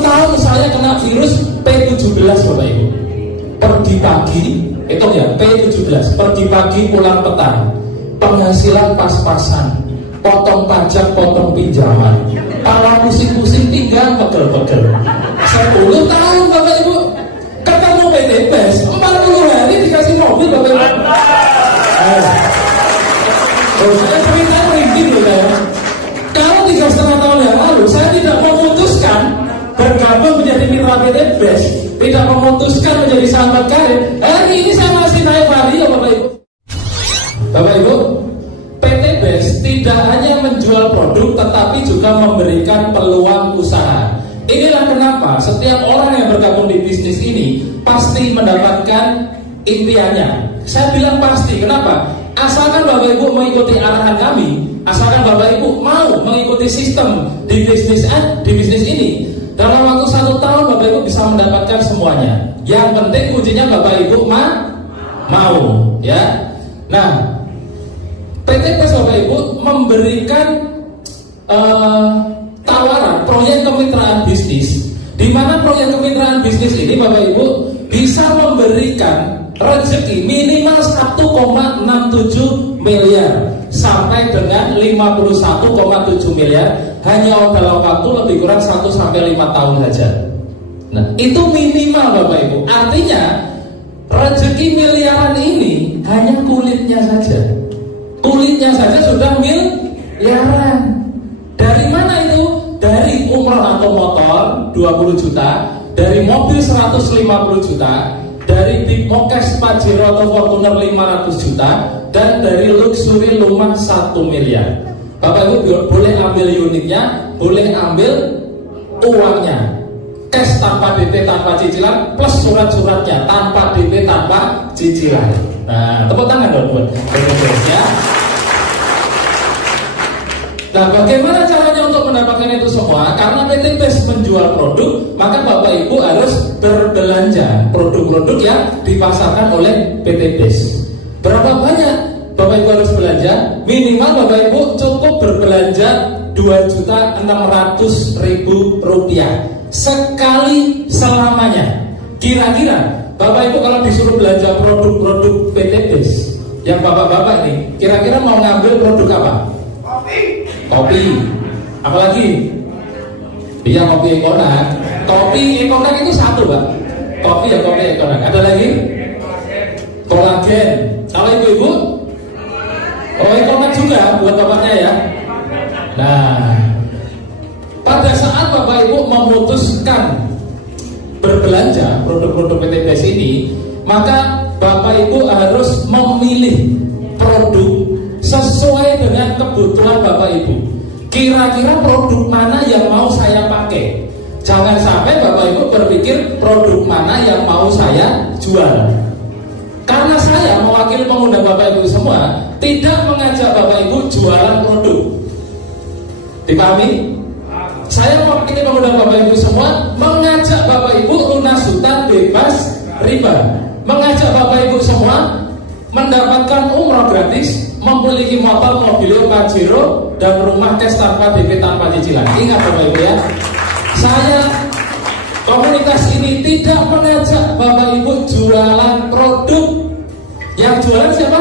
tahun saya kena virus P17 Bapak Ibu. Pergi pagi, itu ya P17, pergi pagi pulang petang, penghasilan pas-pasan, potong pajak, potong pinjaman, pala pusing-pusing tinggal pegel-pegel. 10 tahun Bapak Ibu, ketemu PTBes 40 hari dikasih mobil Bapak Ibu. Saya cerita merinding loh ya. Kalau 3,5 tahun yang lalu saya tidak memutuskan bergabung menjadi mitra PTBes, tidak memutuskan menjadi sahabat karib, hari ini saya masih naik vario Bapak Ibu. Bapak Ibu, PTBes tidak hanya menjual produk tetapi juga memberikan peluang usaha. Inilah kenapa setiap orang yang bergabung di bisnis ini pasti mendapatkan impiannya. Saya bilang pasti, kenapa? Asalkan Bapak Ibu mengikuti arahan kami, asalkan Bapak Ibu mau mengikuti sistem di bisnis ini, dalam waktu 1 tahun Bapak Ibu bisa mendapatkan semuanya. Yang penting kuncinya Bapak Ibu mau, ya. Nah, PTBes Bapak Ibu memberikan tawaran proyek kemitraan bisnis, di mana proyek kemitraan bisnis ini Bapak Ibu bisa memberikan rezeki minimal 1,67 miliar sampai dengan 51,7 miliar hanya dalam waktu lebih kurang 1-5 tahun saja. Nah, itu minimal Bapak Ibu. Artinya rezeki miliaran ini hanya kulitnya saja. Kulitnya saja sudah miliaran. Dari mana itu? Dari umrah atau motor 20 juta, dari mobil 150 juta, dari Big Mokes Pajero atau Fortuner 500 juta, dan dari luxury rumah 1 miliar. Bapak Ibu boleh ambil unitnya, boleh ambil uangnya, cash tanpa DP tanpa cicilan, plus surat-suratnya tanpa DP tanpa cicilan. Nah, tepuk tangan dong buat ya. Nah, bagaimana caranya untuk mendapatkan itu semua? Karena PTBes menjual produk, maka Bapak Ibu harus berbelanja produk-produk yang dipasarkan oleh PTBes. Berapa banyak Bapak Ibu harus belanja? Minimal Bapak Ibu cukup berbelanja 2.600.000 rupiah sekali selamanya. Kira-kira Bapak Ibu kalau disuruh belanja produk-produk PTBes yang bapak-bapak ini, kira-kira mau ngambil produk apa? Kopi. Apalagi? Iya, kopi Ekonak. Kopi Ekonak itu satu, Pak. Kopi ya kopi Ekonak. Ada lagi? Kolagen. Kalau ibu-ibu? Oh, Ekonak juga buat bapaknya ya. Nah, pada saat Bapak Ibu memutuskan berbelanja produk-produk PTBes ini, maka Bapak Ibu harus memilih produk sesuai dengan kebutuhan Bapak Ibu. Kira-kira produk mana yang mau saya pakai? Jangan sampai Bapak Ibu berpikir produk mana yang mau saya jual. Karena saya mewakili pengundang Bapak Ibu semua, tidak mengajak Bapak Ibu jualan produk. Dipahami? Saya mewakili pengundang Bapak Ibu semua, mengajak Bapak Ibu lunas hutang bebas riba, mengajak Bapak Ibu semua mendapatkan umroh gratis, memiliki motor mobil Pajero, dan rumah cash tanpa DP tanpa cicilan. Ingat Bapak Ibu ya, saya komunitas ini tidak mengajak Bapak Ibu jualan produk. Yang jualan siapa?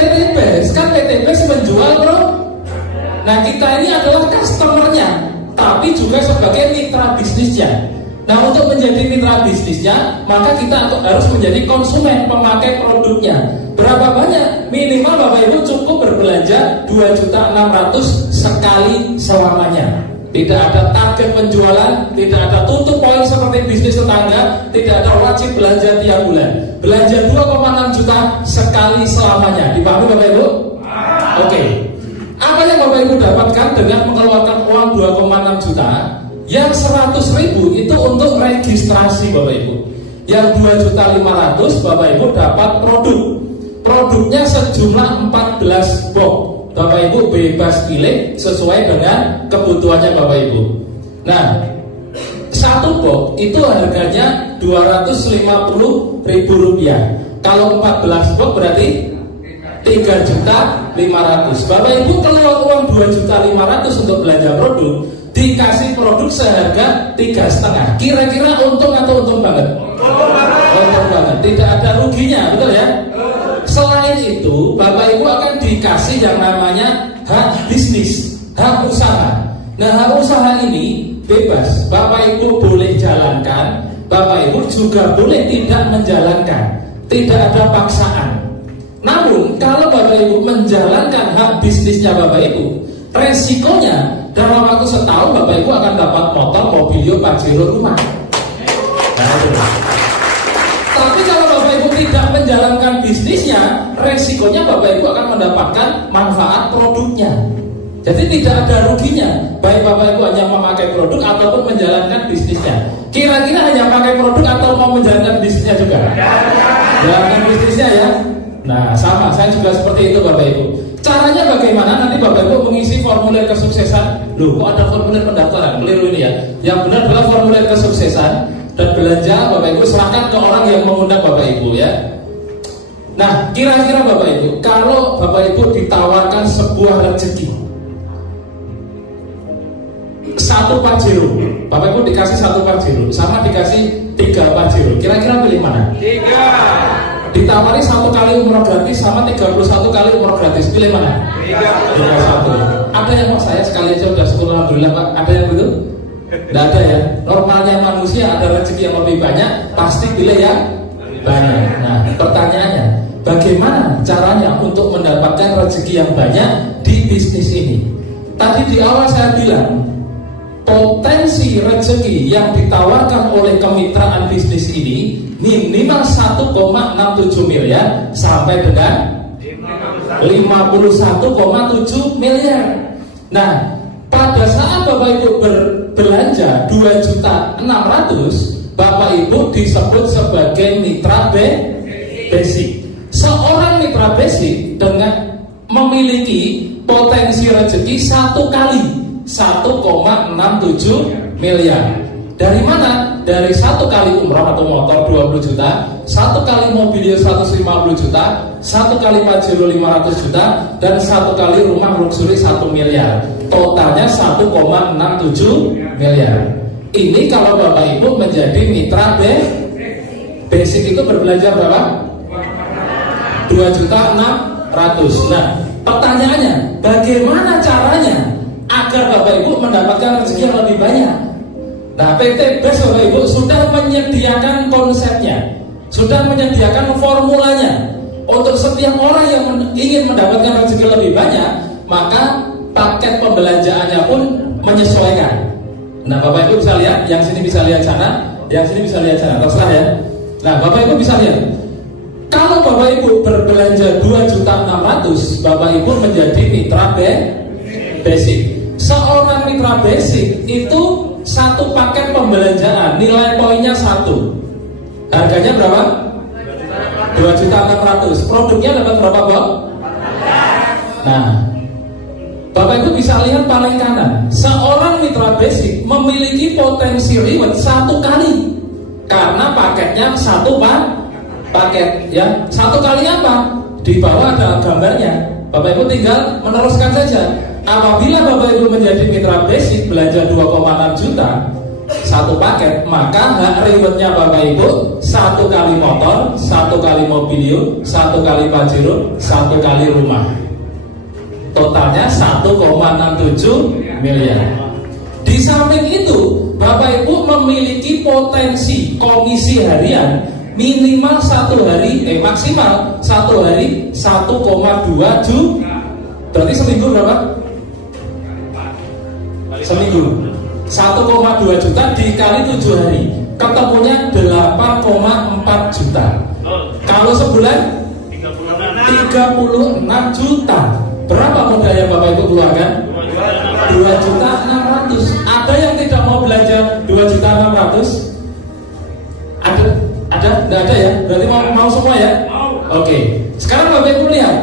PTBes. Kan PTBes menjual produk. Nah, kita ini adalah customernya, tapi juga sebagai mitra bisnisnya. Nah, untuk menjadi mitra bisnisnya, maka kita harus menjadi konsumen, pemakai produknya. Berapa banyak? Minimal Bapak Ibu cukup berbelanja 2.600.000 sekali selamanya. Tidak ada target penjualan, tidak ada tutup poin seperti bisnis tetangga, tidak ada wajib belanja tiap bulan. Belanja 2,6 juta sekali selamanya. Dipahami Bapak Ibu? Oke. Apa yang Bapak Ibu dapatkan dengan mengeluarkan uang 2,6 juta? Yang 100.000 itu untuk registrasi Bapak Ibu. Yang 2.500.000 Bapak Ibu dapat produk. Produknya sejumlah 14 box. Bapak Ibu bebas pilih sesuai dengan kebutuhannya Bapak Ibu. Nah, satu box itu harganya 250.000 rupiah. Kalau 14 box berarti 3.500.000. Bapak Ibu keluar uang 2.500.000 untuk belanja produk, dikasih produk seharga 3,5. Kira-kira untung atau untung banget? Untung banget, tidak ada ruginya, betul ya? Selain itu, Bapak Ibu akan dikasih yang namanya hak bisnis, hak usaha. Nah, hak usaha ini bebas, Bapak Ibu boleh jalankan, Bapak Ibu juga boleh tidak menjalankan, tidak ada paksaan. Namun, kalau Bapak Ibu menjalankan hak bisnisnya Bapak Ibu, resikonya dalam waktu setahun Bapak Ibu akan dapat motor, mobil, pajero, rumah. Nah, itu. Tapi kalau Bapak Ibu tidak menjalankan bisnisnya, resikonya Bapak Ibu akan mendapatkan manfaat produknya. Jadi tidak ada ruginya, baik Bapak Ibu hanya memakai produk ataupun menjalankan bisnisnya. Kira-kira hanya pakai produk atau mau menjalankan bisnisnya juga? Jalankan bisnisnya ya. Nah, sama, saya juga seperti itu Bapak Ibu. Caranya bagaimana? Nanti Bapak Ibu mengisi formulir kesuksesan. Loh, kok ada formulir pendaftaran? Keliru ini ya. Yang benar adalah formulir kesuksesan. Dan belanja Bapak Ibu serahkan ke orang yang mengundang Bapak Ibu ya. Nah, kira-kira Bapak Ibu, kalau Bapak Ibu ditawarkan sebuah rezeki, satu pajero, Bapak Ibu dikasih satu pajero, sama dikasih 3 pajero, kira-kira pilih mana? 3. Ditawari 1 kali umroh gratis sama 31 kali umroh gratis, pilih mana? 3. Ada yang mau saya sekali aja udah syukur alhamdulillah Pak. Ada yang begitu? Tidak ada ya. Normalnya manusia ada rezeki yang lebih banyak, pasti pilih yang banyak. Nah, pertanyaannya, bagaimana caranya untuk mendapatkan rezeki yang banyak di bisnis ini? Tadi di awal saya bilang, potensi rezeki yang ditawarkan oleh kemitraan bisnis ini minimal 1,67 miliar sampai dengan 51,7 miliar. Nah, pada saat Bapak Ibu berbelanja 2.600.000, Bapak Ibu disebut sebagai mitra basic. Seorang mitra basic dengan memiliki potensi rezeki 1 kali 1,67 miliar. Dari mana? Dari 1 kali umroh atau motor 20 juta, 1 kali mobil 150 juta, 1 kali pajero 500 juta, dan 1 kali rumah luxury 1 miliar. Totalnya 1,67 miliar. Ini kalau Bapak Ibu menjadi mitra basic itu berbelanja berapa? 2.600.000. Nah, pertanyaannya, bagaimana caranya agar Bapak Ibu mendapatkan rezeki yang lebih banyak? Nah, PT BES Bapak Ibu sudah menyediakan konsepnya, sudah menyediakan formulanya. Untuk setiap orang yang ingin mendapatkan rezeki lebih banyak, maka paket pembelanjaannya pun menyesuaikan. Nah, Bapak Ibu bisa lihat, yang sini bisa lihat sana, yang sini bisa lihat sana, terserah ya. Nah, Bapak Ibu bisa lihat, kalau Bapak Ibu berbelanja 2.600.000, Bapak Ibu menjadi mitra basic. Seorang mitra basic itu 1 paket pembelanjaan, nilai poinnya 1. Harganya berapa? 2.600.000. Produknya dapat berapa, Bob? Nah, Bapak Ibu bisa lihat paling kanan. Seorang mitra basic memiliki potensi reward 1 kali, karena paketnya 1 paket ya. 1 kali apa? Di bawah ada gambarnya. Bapak Ibu tinggal meneruskan saja. Apabila Bapak Ibu menjadi mitra basic belanja 2,6 juta 1 paket, maka hak rewardnya Bapak Ibu 1 kali motor, 1 kali mobil, 1 kali pajero, 1 kali rumah. Totalnya 1,67 miliar. Di samping itu, Bapak Ibu memiliki potensi komisi harian minimal 1 hari, maksimal 1 hari 1,2 juta. Berarti seminggu berapa? Seminggu 1,2 juta dikali 7 hari, ketemunya 8,4 juta. Kalau sebulan 36 juta. Berapa modal yang Bapak Ibu keluarkan? 2.600.000. Ada yang tidak mau belanja 2.600.000? Ada? Tidak ada ya? Berarti mau semua ya? Oke. Sekarang Bapak Ibu lihat,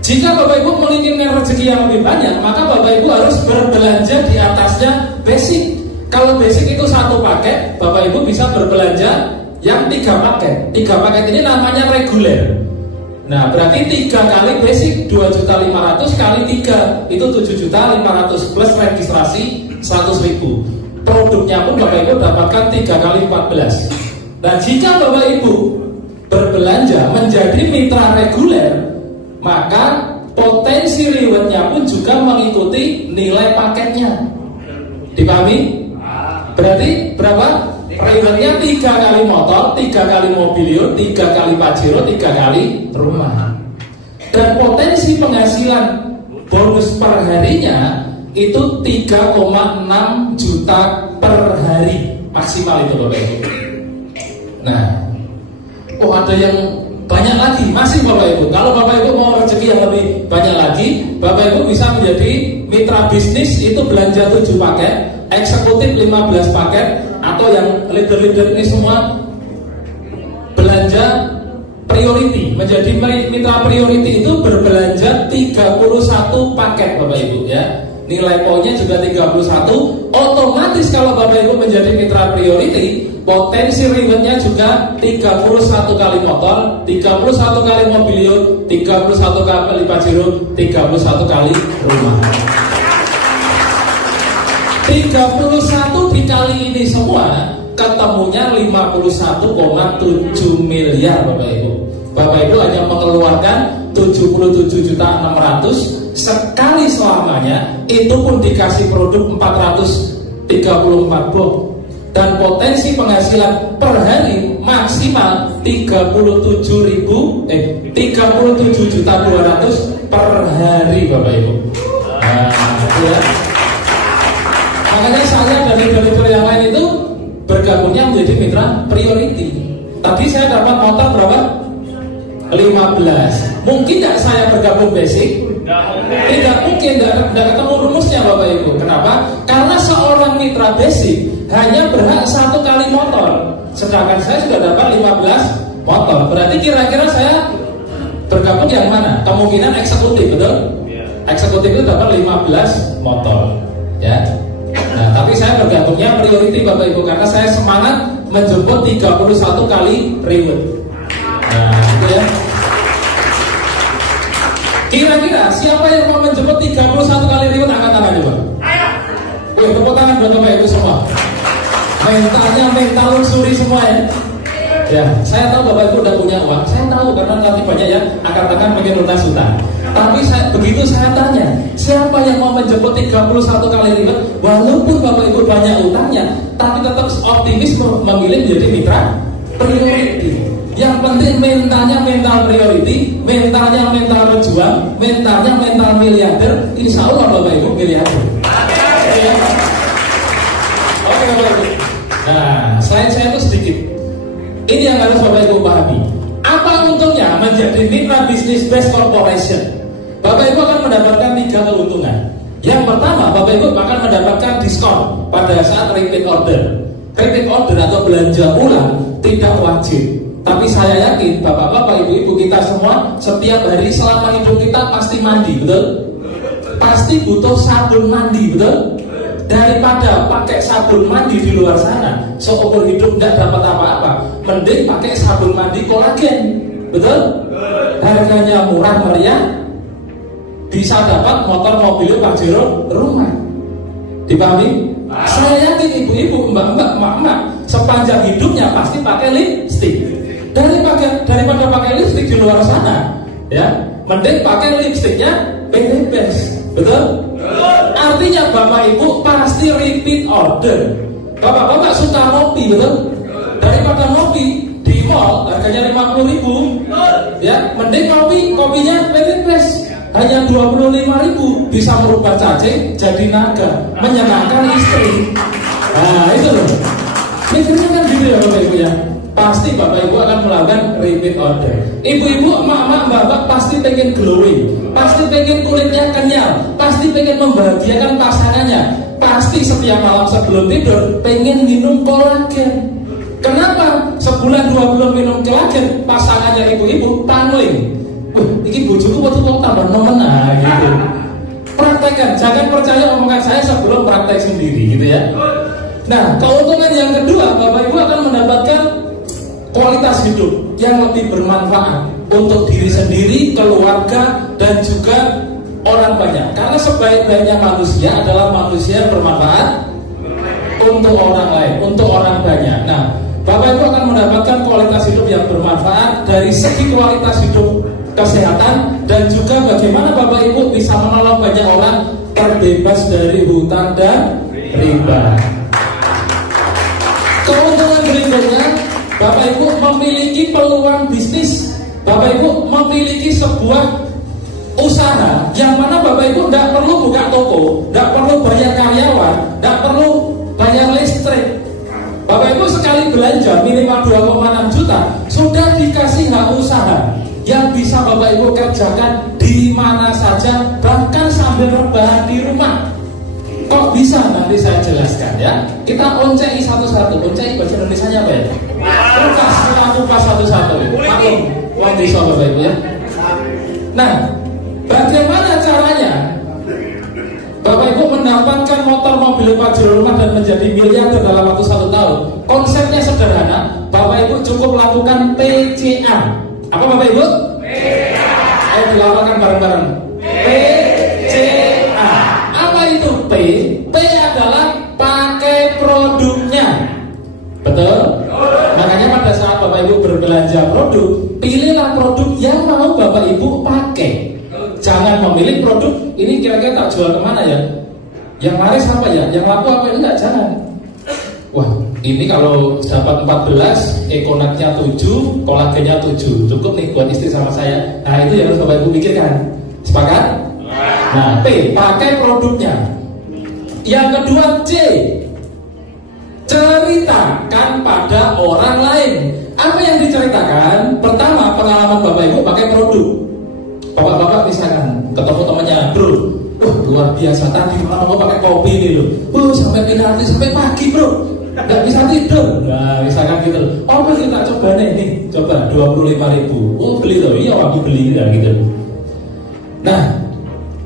jika Bapak Ibu menginginkan rezeki yang lebih banyak, maka Bapak Ibu harus berbelanja di atasnya basic. Kalau basic itu 1 paket, Bapak Ibu bisa berbelanja yang 3 paket. 3 paket ini namanya reguler. Nah, berarti 3 kali basic 2.500.000 kali 3 itu 7.500.000 plus registrasi 100.000. Produknya pun Bapak Ibu dapatkan 3 kali 14. Nah, jika Bapak Ibu berbelanja menjadi mitra reguler, maka potensi rewardnya pun juga mengikuti nilai paketnya. Dipahami? Berarti berapa? Rewardnya 3 kali motor, 3 kali mobilio, 3 kali pajero, 3 kali rumah. Dan potensi penghasilan bonus per harinya itu 3,6 juta per hari maksimal itu Bapak Ibu. Nah, ada yang banyak lagi, masih Bapak Ibu. Kalau Bapak Ibu mau rezeki yang lebih banyak lagi, Bapak Ibu bisa menjadi mitra bisnis, itu belanja 7 paket, eksekutif 15 paket, atau yang leader-leader ini semua belanja priority. Menjadi mitra priority itu berbelanja 31 paket Bapak Ibu ya. Nilai poinnya juga 31. Otomatis kalau Bapak Ibu menjadi mitra priority, potensi rewardnya juga 31 kali motor, 31 kali mobilio, 31 kali pajero, 31 kali rumah. 31 dikali ini semua ketemunya 51,7 miliar Bapak Ibu. Bapak Ibu hanya mengeluarkan 77.600.000 sekali selamanya, itu pun dikasih produk 434 box. Dan potensi penghasilan per hari maksimal 37.200.000 per hari Bapak Ibu. Nah, ya. Makanya saya dari mitra yang lain itu bergabungnya menjadi mitra priority. Tadi saya dapat motor berapa? 15. Mungkin tidak saya bergabung basic? Tidak mungkin, tidak ketemu rumusnya Bapak Ibu. Kenapa? Karena seorang mitra basic hanya berhak 1 kali motor, sedangkan saya sudah dapat 15 motor. Berarti kira-kira saya bergabung yang mana? Kemungkinan eksekutif, betul? Eksekutif itu dapat 15 motor ya. Nah, tapi saya bergabungnya priority Bapak Ibu, karena saya semangat menjemput 31 kali reward. Nah, itu ya. Kira-kira siapa yang mau menjemput 31 kali reward, angkat tangan coba. Wih, tepuk tangan buat Bapak Ibu semua. Mentalnya mental luxury semua ya. Ya, saya tahu Bapak Ibu udah punya uang. Saya tahu karena nanti banyak ya angkat tangan pengen lunas utang. Tapi begitu saya tanya, siapa yang mau menjemput 31 kali reward, walaupun Bapak Ibu banyak utangnya, tapi tetap optimis memilih menjadi mitra priority. Yang penting mentalnya mental priority, mentalnya mental berjuang, mentalnya mental miliarder. Insya Allah Bapak Ibu miliarder. Ya. Oke Bapak Ibu. Nah, saya itu sedikit. Ini yang harus Bapak Ibu pahami. Apa untungnya menjadi mitra bisnis best corporation? Bapak Ibu akan mendapatkan 3 keuntungan. Yang pertama, Bapak Ibu akan mendapatkan diskon pada saat repeat order. Repeat order atau belanja ulang tidak wajib. Tapi saya yakin Bapak-bapak, Ibu-ibu kita semua setiap hari selama hidup kita pasti mandi, betul? Pasti butuh sabun mandi, betul? Daripada pakai sabun mandi di luar sana, seumur hidup tidak dapat apa-apa, mending pakai sabun mandi kolagen, betul? Harganya murah meriah, bisa dapat motor, mobil, pajero, rumah. Dipahami? Saya yakin ibu-ibu, mbak-mbak, emak-emak sepanjang hidupnya pasti pakai lipstick. Daripada pakai lipstick di luar sana, ya, mending pakai lipsticknya Best, betul? Artinya Bapak Ibu pasti repeat order. Bapak-bapak suka ngopi, betul? Daripada ngopi di mall harganya 50.000, ya, mending kopinya Best. Hanya 25.000 bisa merubah cacing jadi naga, menyenangkan istri. Nah itu loh. Mikirnya kan gitu ya Bapak Ibu ya. Pasti Bapak Ibu akan melakukan repeat order. Ibu-ibu, emak-emak, mbak-mbak pasti pengen glowing, pasti pengen kulitnya kenyal, pasti pengen membahagiakan pasangannya. Pasti setiap malam sebelum tidur pengen minum kolagen. Kenapa? Sebulan 2 bulan minum kolagen, pasangannya ibu-ibu tangling. Ini bojoku waktu kok tambah nemen gitu. Praktekkan, jangan percaya omongan saya sebelum praktek sendiri gitu ya. Nah, keuntungan yang kedua, Bapak Ibu akan mendapatkan kualitas hidup yang lebih bermanfaat. untuk diri sendiri, keluarga, dan juga orang banyak. Karena sebaik-baiknya manusia adalah manusia yang bermanfaat untuk orang lain, untuk orang banyak. Nah, Bapak Ibu akan mendapatkan kualitas hidup yang bermanfaat dari segi kualitas hidup, kesehatan, dan juga bagaimana Bapak Ibu bisa menolong banyak orang terbebas dari hutang dan riba. Keuntungan berikutnya, Bapak Ibu memiliki peluang bisnis. Bapak Ibu memiliki sebuah usaha yang mana Bapak Ibu tidak perlu buka toko, tidak perlu bayar karyawan, tidak perlu bayar listrik. Bapak Ibu sekali belanja minimal 2,6 juta sudah dikasih hak usaha yang bisa Bapak Ibu kerjakan di mana saja, bahkan sambil rebahan di rumah. Kok bisa? Nanti saya jelaskan ya. Kita oncei satu-satu. Oncei bahasa Indonesianya apa ya? Kupas satu-satu. Maklum, uang bisa Bapak Ibu ya. Nah, bagaimana caranya Bapak Ibu mendapatkan motor, mobil, pajero rumah dan menjadi miliarder dalam waktu 1 tahun? Konsepnya sederhana. Bapak Ibu cukup lakukan PCA. Apa Bapak Ibu? PCA. Ayo dilakukan bareng-bareng. PCA. Apa itu P? P adalah pakai produknya. Betul? Makanya pada saat Bapak Ibu berbelanja produk, pilihlah produk yang mau Bapak Ibu pakai. Jangan memilih produk ini kira-kira tak jual kemana ya, yang laris apa ya, yang laku apa, enggak, jangan. Wah, ini kalau dapat 14, Ekonatnya 7, kolagennya 7, cukup nih buat istri sama saya. Nah, itu yang harus Bapak Ibu pikirkan. Sepakat? Nah, P, pakai produknya. Yang kedua, C, ceritakan pada orang lain. Apa yang diceritakan? Pertama, pengalaman Bapak Ibu pakai produk. Bapak-bapak misalkan ketemu temannya, bro, wah luar biasa tadi malam aku pakai kopi ini loh, sampai penalti sampai pagi bro, nggak bisa tidur. Nah misalkan gitu, oh kita coba nih, coba 25.000, oh beli loh, iya aku beli ya gitu. Nah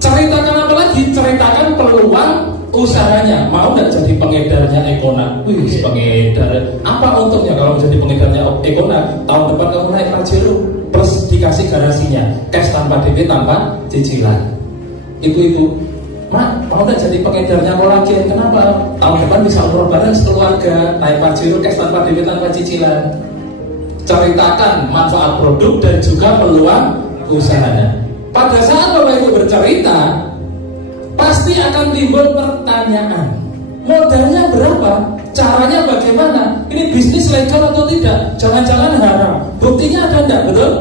ceritakan apa lagi? Ceritakan peluang usahanya. Mau nggak jadi pengedarnya Ekonat? Wih pengedar, apa untungnya kalau jadi pengedarnya Ekonat? Tahun depan kamu naik Pajero plus dikasih garasinya, cash tanpa DP, tanpa cicilan. Ibu-ibu, Mak, mau nggak jadi pengedarnya kolagen? Kenapa? Tahun depan bisa umroh bareng sekeluarga, naik Pajero, cash tanpa DP, tanpa cicilan. Ceritakan manfaat produk dan juga peluang usahanya. Pada saat Bapak Ibu bercerita, pasti akan timbul pertanyaan. Modalnya berapa? Caranya bagaimana? Ini bisnis legal atau tidak? Jangan-jangan haram. Buktinya ada enggak? Betul?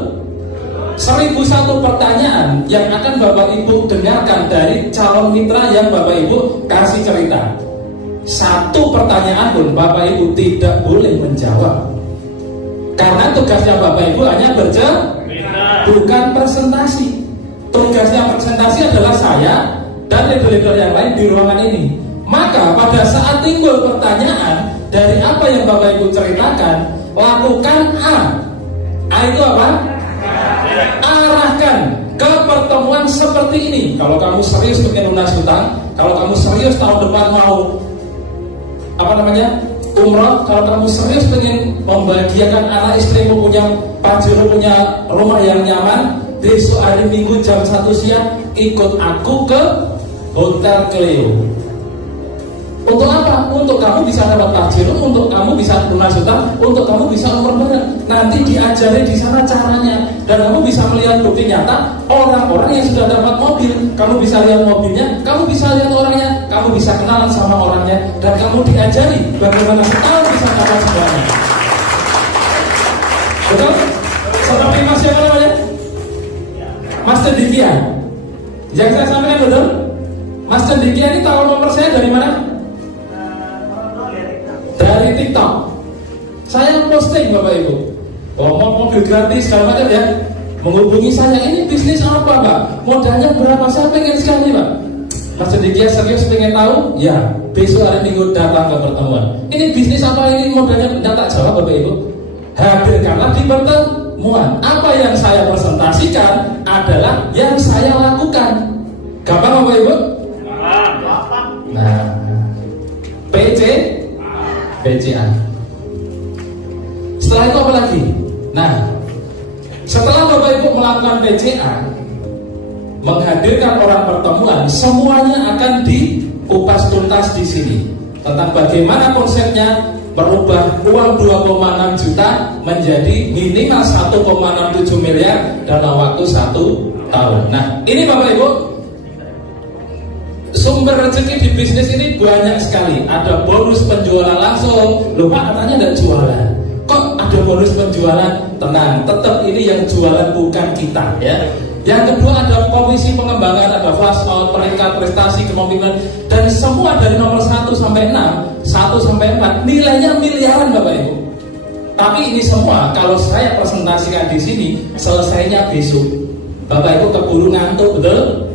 1001 pertanyaan yang akan Bapak Ibu dengarkan dari calon mitra yang Bapak Ibu kasih cerita. 1 pertanyaan pun Bapak Ibu tidak boleh menjawab. Karena tugasnya Bapak Ibu hanya bukan presentasi. Tugasnya presentasi adalah saya dan leader-leader yang lain di ruangan ini. Maka pada saat timbul pertanyaan dari apa yang Bapak Ibu ceritakan, lakukan A. A itu apa? Arahkan ke pertemuan seperti ini. Kalau kamu serius ingin lunas hutang, kalau kamu serius tahun depan mau umroh, kalau kamu serius ingin membahagiakan anak istrimu, punya Pajero, punya rumah yang nyaman, besok hari Minggu jam 1 siang ikut aku ke Hotel Cleo. Untuk apa? Untuk kamu bisa dapat Pajero, untuk kamu bisa lunas hutang, untuk kamu bisa umroh bareng. Nanti diajari di sana caranya, dan kamu bisa melihat bukti nyata orang-orang yang sudah dapat mobil. Kamu bisa lihat mobilnya, kamu bisa lihat orangnya, kamu bisa kenalan sama orangnya, dan kamu diajari bagaimana setahun bisa dapat semuanya. Betul? Seperti Mas siapa namanya? Mas Cendikia. Yang saya sampaikan betul? Mas Cendikia ini tahu nomor saya dari mana? Dari TikTok. Saya posting Bapak Ibu, mobil gratis segala macam ya, menghubungi saya. Ini bisnis apa Pak? Modalnya berapa? Saya pengen sekali Pak. Mas Cendikia serius pengen tahu? Ya, besok hari Minggu datang ke pertemuan. Ini bisnis apa ini? Modalnya tidak tak jawab Bapak Ibu. Hadirkanlah di pertemuan. Apa yang saya presentasikan adalah yang saya lakukan. Gampang Bapak Ibu? Nah, PCA. Setelah itu apa lagi? Nah, setelah Bapak Ibu menghadirkan orang pertemuan, semuanya akan dikupas tuntas di sini tentang bagaimana konsepnya merubah uang 2,6 juta menjadi minimal 1,67 miliar dalam waktu 1 tahun. Nah, ini Bapak Ibu, sumber rezeki di bisnis ini banyak sekali. Ada bonus penjualan langsung. Loh Pak, katanya tidak jualan. Kok ada bonus penjualan? Tenang, tetap ini yang jualan bukan kita ya. Yang kedua ada komisi pengembangan, ada flash out, peringkat prestasi, kepemimpinan, dan semua dari nomor 1 sampai 6, 1 sampai 4 nilainya miliaran Bapak Ibu. Tapi ini semua kalau saya presentasikan di sini selesainya besok. Bapak Ibu keburu ngantuk, betul?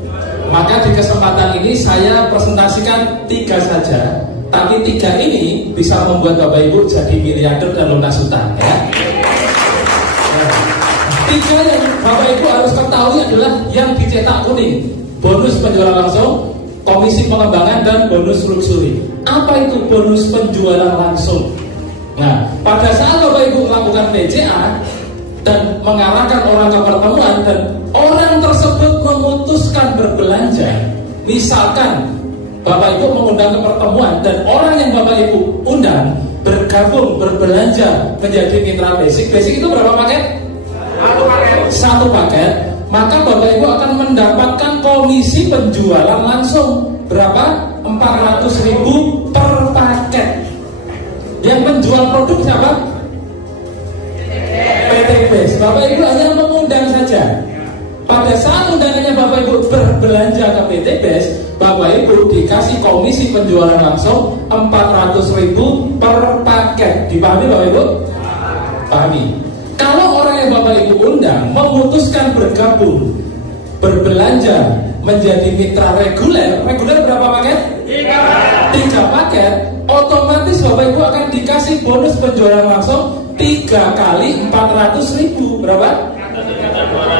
Maka di kesempatan ini saya presentasikan 3 saja. Tapi 3 ini bisa membuat Bapak Ibu jadi miliarder dan lunas utang ya. 3 yang Bapak Ibu harus ketahui adalah yang dicetak kuning, bonus penjualan langsung, komisi pengembangan, dan bonus luxury. Apa itu bonus penjualan langsung? Nah, pada saat Bapak Ibu melakukan PJA dan mengarahkan orang ke pertemuan dan orang tersebut memutuskan berbelanja, misalkan Bapak Ibu mengundang ke pertemuan dan orang yang Bapak Ibu undang bergabung berbelanja menjadi mitra basic. Basic itu berapa paket? 1 paket. Maka Bapak Ibu akan mendapatkan komisi penjualan langsung berapa? 400.000 per paket. Yang menjual produk siapa? PTBes. Bapak Ibu hanya mengundang saja. Pada saat undangannya Bapak Ibu berbelanja ke PTBes, Bapak Ibu dikasih komisi penjualan langsung 400.000 per paket. Dipahami Bapak Ibu? Pahami. Kalau orang yang Bapak Ibu undang memutuskan bergabung berbelanja menjadi mitra reguler berapa paket? 3 paket. Otomatis Bapak Ibu akan dikasih bonus penjualan langsung 3 kali 400.000. Berapa?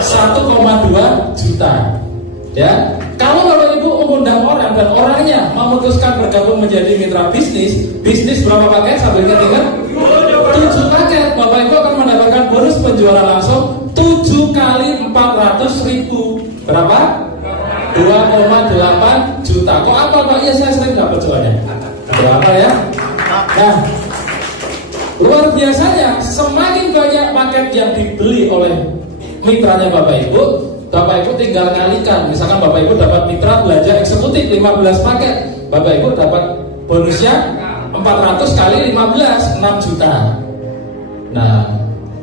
1,2 juta. Ya. Kalau Bapak Ibu mengundang orang dan orangnya memutuskan bergabung menjadi mitra bisnis berapa paket? Sambil ingat 7 paket. Bapak Ibu akan mendapatkan bonus penjualan langsung 7 kali 400.000. Berapa? 2,8 juta. Kok apa Pak? Ya saya sering dapat jawabannya. Berapa ya? Nah, luar biasanya semakin banyak paket yang dibeli oleh mitranya Bapak Ibu, Bapak Ibu tinggal kalikan. Misalkan Bapak Ibu dapat mitra belanja eksekutif 15 paket, Bapak Ibu dapat bonusnya 400 kali 15, 6 juta. Nah,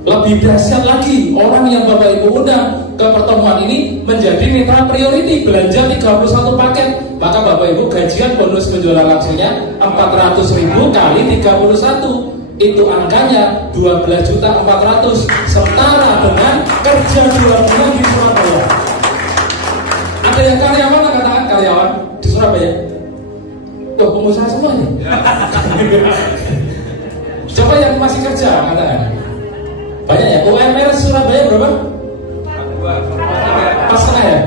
lebih dahsyat lagi, orang yang Bapak Ibu undang ke pertemuan ini menjadi mitra priority, belanja 31 paket, maka Bapak Ibu gajian bonus penjualan langsungnya 400.000 kali 31. Itu angkanya 12.400.000, setara dengan kerja 2 bulan di Surabaya. Ada yang karyawan, katakan karyawan di Surabaya. Tuh pengusaha semua nih. Coba yang masih kerja, katakan. Banyak ya. UMR Surabaya berapa? 4,5 ya?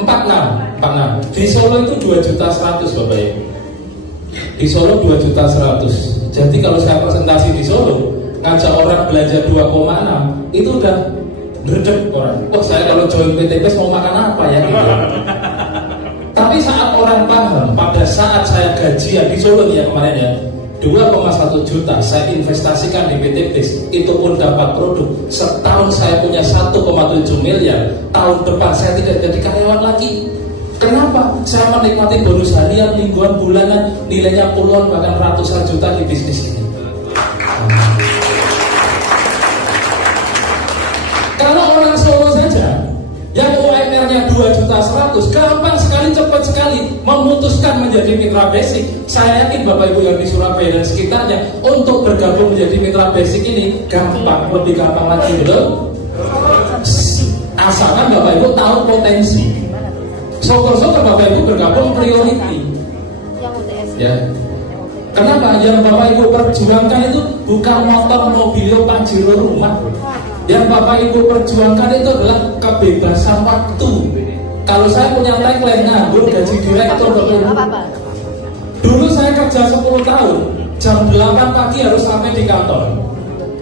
46. Di Solo itu 2.100.000 Bapak Ibu. Di Solo 2.100.000. Jadi kalau saya presentasi di Solo ngajak orang belanja 2,6 itu udah berdek orang. Oh saya kalau join PTBes mau makan apa ya gitu. Tapi saat orang paham, pada saat saya gajian di Solo ya kemarin ya 2,1 juta saya investasikan di PTBes, itu pun dapat produk. Setahun saya punya 1,7 miliar. Tahun depan saya tidak jadi karyawan lagi. Kenapa? Saya menikmati bonus harian, mingguan, bulanan, nilainya puluhan bahkan ratusan juta di bisnis ini. Kalau orang Solo saja yang UMR-nya 2.100.000, gampang sekali, cepat sekali memutuskan menjadi mitra basic. Saya yakin Bapak Ibu yang di Surabaya dan sekitarnya untuk bergabung menjadi mitra basic ini gampang, lebih gampang lagi, betul? Asalkan Bapak Ibu tahu potensi. Syukur-syukur Bapak Ibu bergabung priority. Ya. Kenapa? Yang Bapak Ibu perjuangkan itu bukan motor, mobil, pajero, rumah. Yang Bapak Ibu perjuangkan itu adalah kebebasan waktu. Kalau saya punya tagline nganggur gaji direktur, dulu saya kerja 10 tahun, jam 8 pagi harus sampai di kantor,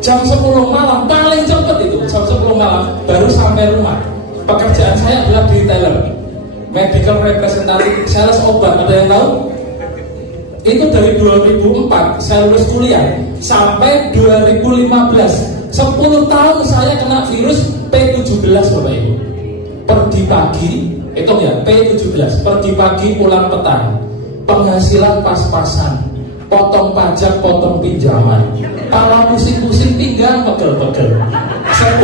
jam 10 malam paling cepat itu, jam 10 malam baru sampai rumah. Pekerjaan saya adalah retailer, medical representative, sales obat. Ada yang tahu? Itu dari 2004 saya lulus kuliah sampai 2015, 10 tahun saya kena virus P17 Bapak Ibu. Pergi pagi, itu ya P17, pergi pagi pulang petang, penghasilan pas-pasan, potong pajak, potong pinjaman, pala pusing-pusing, pinggang pegel-pegel.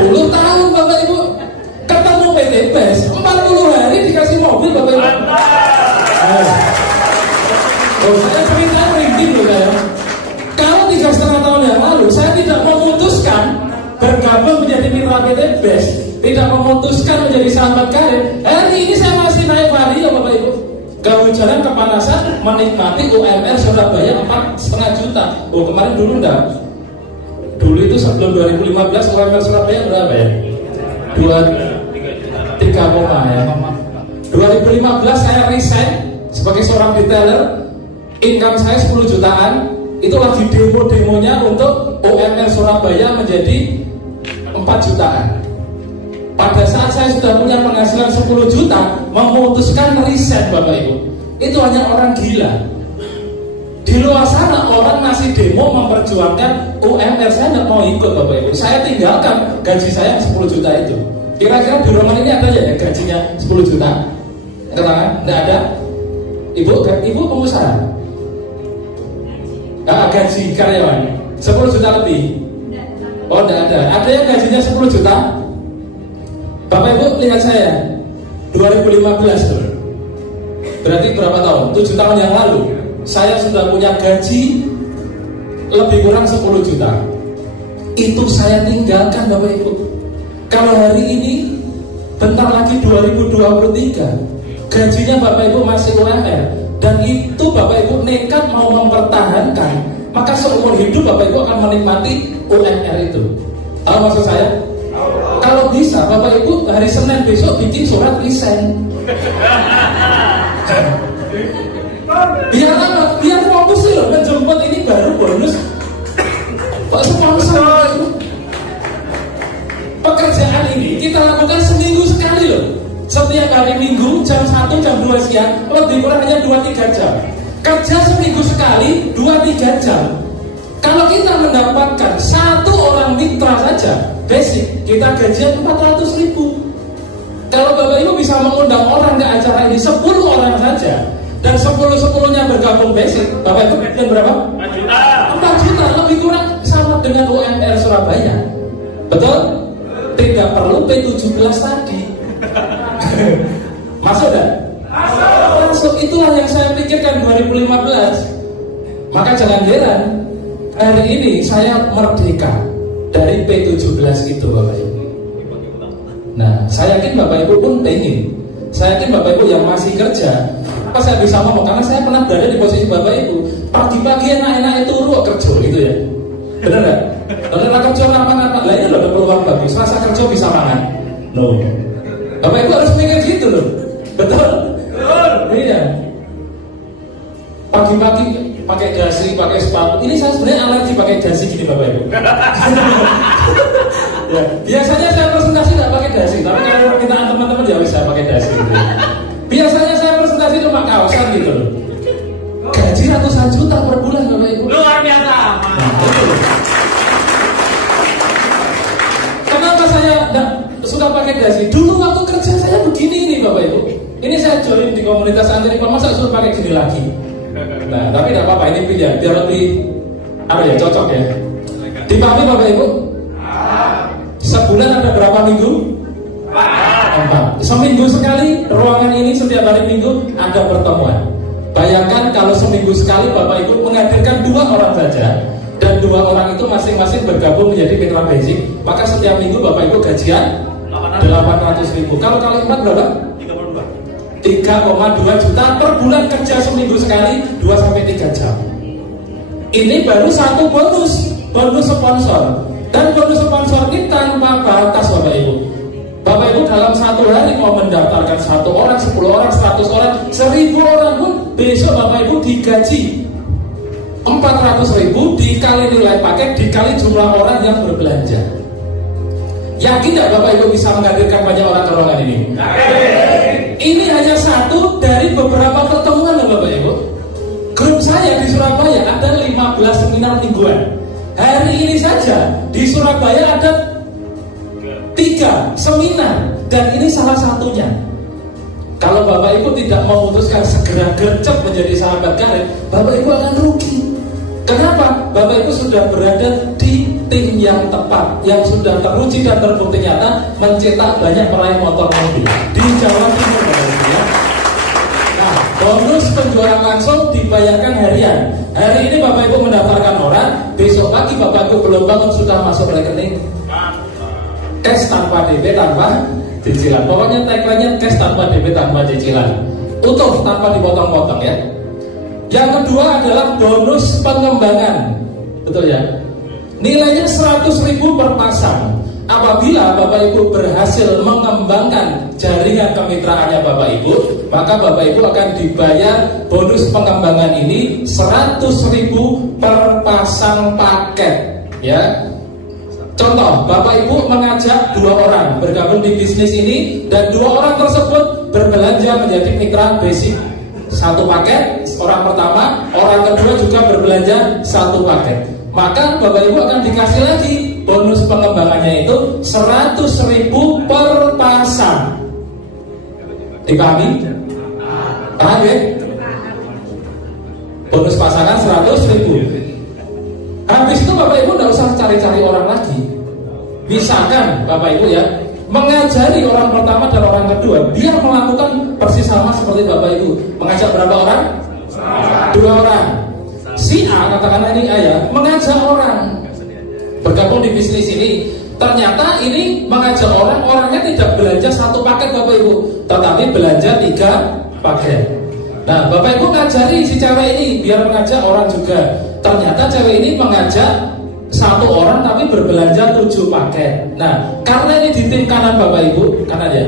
10 tahun Bapak Ibu, ketemu PT BES 40 hari dikasih mobil Bapak Ibu. Saya cerita merinding loh ya. Kalau 3,5 tahun yang lalu saya tidak memutuskan bergabung menjadi mitra PT BES, tidak memutuskan menjadi sahabat karir, hari ini saya masih naik vario Bapak Ibu. Kehujanan, kepanasan, menikmati UMR Surabaya 4,5 juta. Oh kemarin dulu enggak. Dulu itu sebelum 2015 UMR Surabaya berapa ya? 3 ya. 2015 saya resign sebagai seorang retailer, income saya 10 jutaan. Itu lagi demo-demonya untuk UMR Surabaya menjadi 4 jutaan. Pada saat saya sudah punya penghasilan 10 juta, memutuskan resign Bapak Ibu. Itu hanya orang gila. Di luar sana orang masih demo memperjuangkan UMR, saya tidak mau ikut Bapak Ibu. Saya tinggalkan gaji saya 10 juta itu. Kira-kira di rumah ini ada ya gajinya 10 juta? Ketangan? Tidak ada? Ibu pengusaha? Gaji karyawan 10 juta lebih? Oh tidak ada. Ada yang gajinya 10 juta? Bapak Ibu lihat saya 2015 berarti berapa tahun? 7 tahun yang lalu saya sudah punya gaji lebih kurang 10 juta. Itu saya tinggalkan Bapak Ibu. Kalau hari ini bentar lagi 2023 gajinya Bapak Ibu masih UMR, dan itu Bapak Ibu nekat mau mempertahankan, maka seumur hidup Bapak Ibu akan menikmati UMR itu. Tahu maksud saya? Kalau bisa Bapak Ibu hari Senin besok bikin surat resign. Biar apa? Biar fokus loh, menjemput ini baru bonus. Kok sponsor itu? Pekerjaan ini kita lakukan seminggu sekali loh. Setiap hari Minggu jam 1 jam 2 siang, lebih kurang hanya 2-3 jam. Kerja seminggu sekali 2-3 jam. Kalau kita mendapatkan 1 orang mitra saja basic, kita gajian 400.000. Kalau Bapak Ibu bisa mengundang orang ke acara ini 10 orang saja, dan 10-10-nya bergabung basic, Bapak Ibu gajian berapa? 4 juta. 4 juta lebih kurang sama dengan UMR Surabaya. Betul? Tidak perlu P17 tadi. Masuk gak? Masuk. Itulah yang saya pikirkan 2015. Maka jangan heran hari ini saya merdeka dari P17 itu Bapak Ibu. Nah, saya yakin Bapak Ibu pun pengen. Saya yakin Bapak Ibu yang masih kerja, apa saya bisa ngomong? Karena saya pernah berada di posisi Bapak Ibu. Pagi-pagi enak-enak itu kerja gitu ya. Bener gak? Bener kerja apa-apa. Lah ini loh peluang bagus. Rasa kerja bisa makan. No. Bapak Ibu harus mikir gitu loh. Betul? Betul. Iya. Pagi-pagi pakai dasi, pakai sepatu. Ini saya sebenarnya alergi pakai dasi gini Bapak Ibu. Ya, biasanya saya presentasi tidak pakai dasi, tapi kalau permintaan teman-teman ya bisa pakai dasi gitu. Biasanya saya presentasi cuma kaosan gitu loh. Gaji ratusan juta per bulan Bapak Ibu. Luar biasa. Nah, kenapa saya tidak suka pakai dasi? Dulu waktu kerja saya begini ini Bapak Ibu. Ini saya join di komunitas anti nikah, masa suruh pakai gini lagi. Nah, tapi tidak apa-apa, ini pilihan biar lebih cocok ya. Dipahami Bapak Ibu? Sebulan ada berapa minggu? 4. Seminggu sekali ruangan ini setiap hari Minggu ada pertemuan. Bayangkan kalau seminggu sekali Bapak Ibu menghadirkan 2 orang saja, dan 2 orang itu masing-masing bergabung menjadi mitra basic, maka setiap minggu Bapak Ibu gajian 800.000. Kalau kali 4 berapa? 3,2 juta per bulan kerja seminggu sekali 2-3 jam. Ini baru satu bonus sponsor. Dan bonus sponsor ini tanpa batas Bapak Ibu. Bapak Ibu dalam 1 hari mau mendaftarkan 1 orang, 10 orang, 100 orang, 1000 orang pun besok Bapak Ibu digaji 400.000 dikali nilai paket dikali jumlah orang yang berbelanja. Yakin nggak Bapak Ibu bisa menghadirkan banyak orang ke ruangan ini? Ini hanya satu dari beberapa pertemuan Bapak Ibu. Grup saya di Surabaya ada 15 seminar mingguan. Hari ini saja di Surabaya ada 3 seminar, dan ini salah satunya. Kalau Bapak Ibu tidak memutuskan segera gercep menjadi sahabat karib, Bapak Ibu akan rugi. Kenapa? Bapak Ibu sudah berada di tim yang tepat, yang sudah teruji dan terbukti nyata mencetak banyak peraih motor mobil di Jawa Timur, Bapak Ibu ya. Nah, bonus penjualan langsung dibayarkan harian. Hari ini Bapak Ibu mendaftarkan orang, besok pagi Bapak Ibu belum bangun sudah masuk rekening. Cash tanpa DP, tanpa cicilan. Pokoknya tagline-nya cash tanpa DP, tanpa cicilan. Utuh tanpa dipotong-potong ya. Yang kedua adalah bonus pengembangan. Betul ya? Nilainya 100.000 per pasang. Apabila Bapak Ibu berhasil mengembangkan jaringan kemitraannya Bapak Ibu, maka Bapak Ibu akan dibayar bonus pengembangan ini 100.000 per pasang paket ya. Contoh, Bapak Ibu mengajak 2 orang bergabung di bisnis ini, dan 2 orang tersebut berbelanja menjadi mitra basic 1 paket, orang pertama, orang kedua juga berbelanja 1 paket. Maka Bapak Ibu akan dikasih lagi bonus pengembangannya itu 100.000 per pasang. Dipahami? Paham ya? Bonus pasangan 100.000. Habis itu Bapak Ibu tidak usah cari-cari orang lagi. Misalkan Bapak Ibu ya mengajari orang pertama dan orang kedua, dia melakukan persis sama seperti Bapak Ibu. Mengajak berapa orang? 2 orang. Si A, katakanlah ini A ya, mengajak orang bergabung di bisnis ini. Ternyata ini mengajak orang, orangnya tidak belanja 1 paket Bapak Ibu, tetapi belanja 3 paket. Nah, Bapak Ibu ngajari si cewek ini biar mengajak orang juga. Ternyata cewek ini mengajak 1 orang tapi berbelanja 7 paket. Nah, karena ini di tim kanan Bapak Ibu, kanan ya.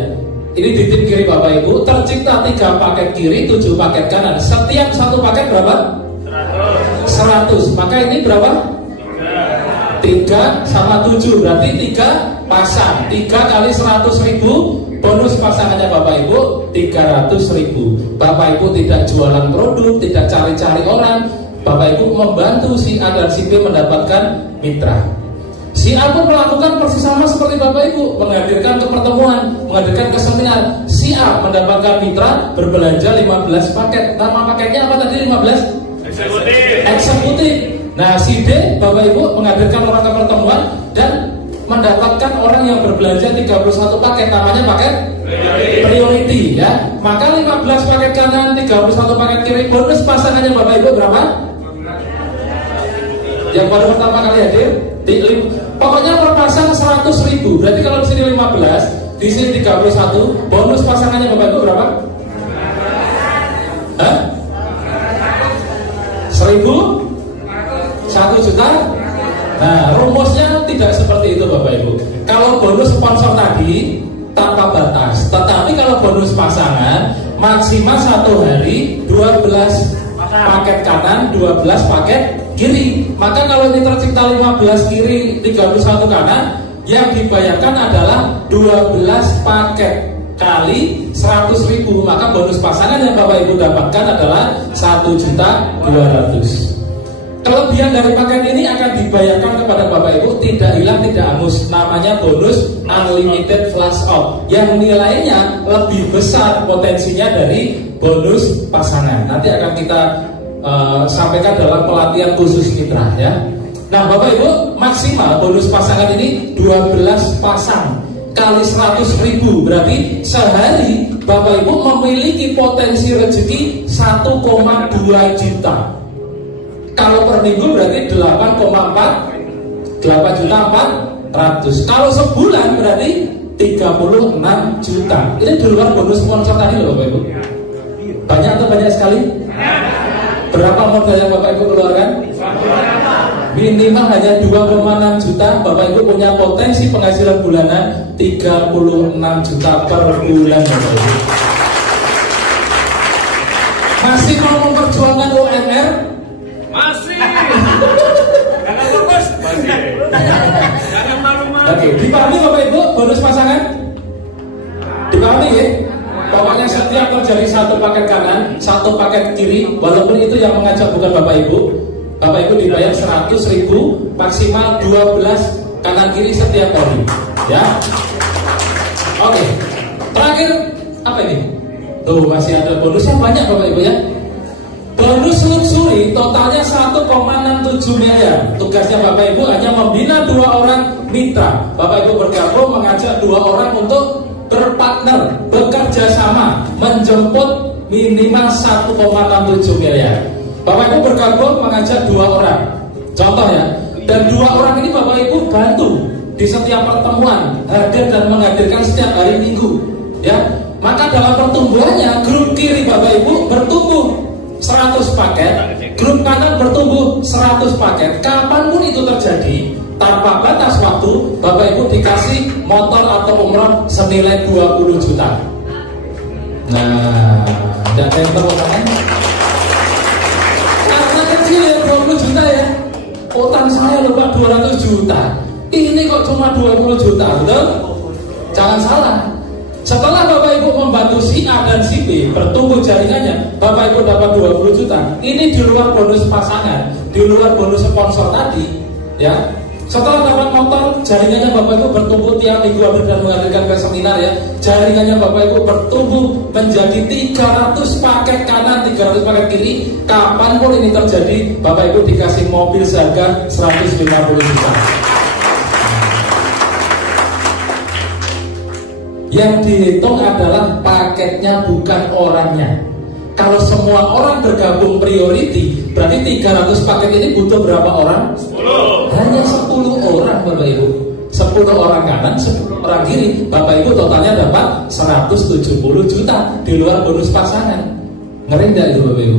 Ini di tim kiri Bapak Ibu, tercipta 3 paket kiri, 7 paket kanan. Setiap 1 paket berapa? 100. Maka ini berapa? 3 sama 7, berarti 3 pasang. 3 kali 100.000, bonus pasangannya Bapak Ibu 300.000. Bapak Ibu tidak jualan produk, tidak cari-cari orang. Bapak Ibu membantu si A dan si B mendapatkan mitra. Si A pun melakukan persis sama seperti Bapak Ibu, menghadirkan ke pertemuan, menghadirkan ke seminar. Si A mendapatkan mitra berbelanja 15 paket. Nama paketnya apa tadi? 15? Eksekutif. Nah, si D, Bapak Ibu menghadirkan orang ke pertemuan dan mendapatkan orang yang berbelanja 31 paket. Namanya paket priority ya. Maka 15 paket kanan, 31 paket kiri. Bonus pasangannya Bapak Ibu berapa? Yang baru pertama kali hadir pokoknya per pasang 100.000. Berarti kalau di sini 15, di sini 31, bonus pasangannya Bapak Ibu berapa? Hah? 1.000? 1 juta? Nah, rumusnya tidak seperti itu Bapak Ibu. Kalau bonus sponsor tadi tanpa batas, tetapi kalau bonus pasangan maksimal 1 hari 12 paket kanan, 12 paket kiri. Maka kalau ini tercipta 15 kiri, 31 kanan, yang dibayarkan adalah 12 paket kali 100.000. Maka bonus pasangan yang Bapak Ibu dapatkan adalah 1.200.000. Kelebihan dari paket ini akan dibayarkan kepada Bapak Ibu tidak hilang tidak hangus. Namanya bonus unlimited flash out, yang nilainya lebih besar potensinya dari bonus pasangan. Nanti akan kita sampaikan dalam pelatihan khusus mitra ya. Nah Bapak Ibu, maksimal bonus pasangan ini 12 pasang kali 100.000, berarti sehari Bapak Ibu memiliki potensi rezeki 1,2 juta. Kalau per minggu berarti 8,4 8.400.000. Kalau sebulan berarti 36 juta. Ini di luar bonus sponsor tadi loh Bapak Ibu. Banyak atau banyak sekali? Berapa modal yang Bapak Ibu keluarkan? Minimal hanya 2,6 juta. Bapak Ibu punya potensi penghasilan bulanan 36 juta per bulan Bapak Ibu. Masih mau memperjuangkan UMR? Masih. Jangan lulus. Masih. Jangan malu-malu. Oke, dipahami Bapak Ibu? Dipahami ya? Pokoknya setiap terjadi satu paket kanan, satu paket kiri, walaupun itu yang mengajak bukan Bapak Ibu dibayar 100.000, maksimal 12 kanan kiri setiap hari. Ya. Oke. Terakhir apa ini? Tuh masih ada bonusnya banyak Bapak Ibu ya. Bonus luxury totalnya 1,67 miliar. Tugasnya Bapak Ibu hanya membina 2 orang mitra. Bapak Ibu bergabung mengajak 2 orang untuk berpartner, bekerja sama, menjemput minimal 1,67 miliar. Bapak Ibu bergabung mengajak 2 orang. Contoh ya. Dan 2 orang ini Bapak Ibu bantu di setiap pertemuan, hadir dan menghadirkan setiap hari Minggu. Ya. Maka dalam pertumbuhannya grup kiri Bapak Ibu bertumbuh 100 paket, grup kanan bertumbuh 100 paket. Kapanpun itu terjadi, tanpa batas waktu, Bapak Ibu dikasih motor atau umroh senilai 20 juta. Nah, tidak ada yang terutama. Karena kecil ya 20 juta ya. Utang saya lupa 200 juta. Ini kok cuma 20 juta, betul? Jangan salah. Setelah Bapak Ibu membantu si A dan si B bertumbuh jaringannya, Bapak Ibu dapat 20 juta. Ini di luar bonus pasangan, di luar bonus sponsor tadi, ya. Setelah dapat motor, jaringannya Bapak Ibu bertumbuh tiap minggu hadir dan menghadirkan ke seminar ya. Jaringannya Bapak Ibu bertumbuh menjadi 300 paket kanan, 300 paket kiri. Kapanpun ini terjadi, Bapak Ibu dikasih mobil seharga 150 juta. Yang dihitung adalah paketnya, bukan orangnya. Kalau semua orang bergabung priority, berarti 300 paket ini butuh berapa orang? 10. Hanya 10 orang Bapak Ibu. 10 orang kanan, 10 orang kiri. Bapak Ibu totalnya dapat 170 juta di luar bonus pasangan. Ngeri enggak itu Bapak Ibu?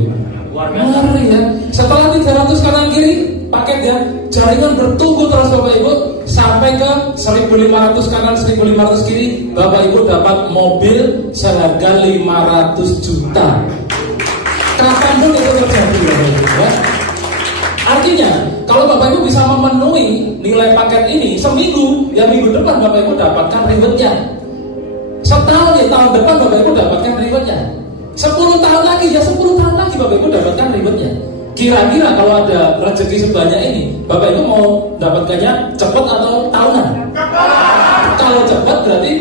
Ngeri ya. Setelah 300 kanan kiri paket ya, jaringan bertumbuh terus Bapak Ibu sampai ke 1.500 kanan, 1.500 kiri. Bapak Ibu dapat mobil seharga 500 juta. Kapanpun itu terjadi Bapak Ibu ya. Artinya kalau Bapak Ibu bisa memenuhi nilai paket ini seminggu, ya minggu depan Bapak Ibu dapatkan rewardnya. Setahun ya, tahun depan Bapak Ibu dapatkan rewardnya. 10 tahun lagi ya, 10 tahun lagi Bapak Ibu dapatkan rewardnya. Kira-kira kalau ada rezeki sebanyak ini, Bapak Ibu mau dapatkannya cepat atau tahunan? Kalau cepat berarti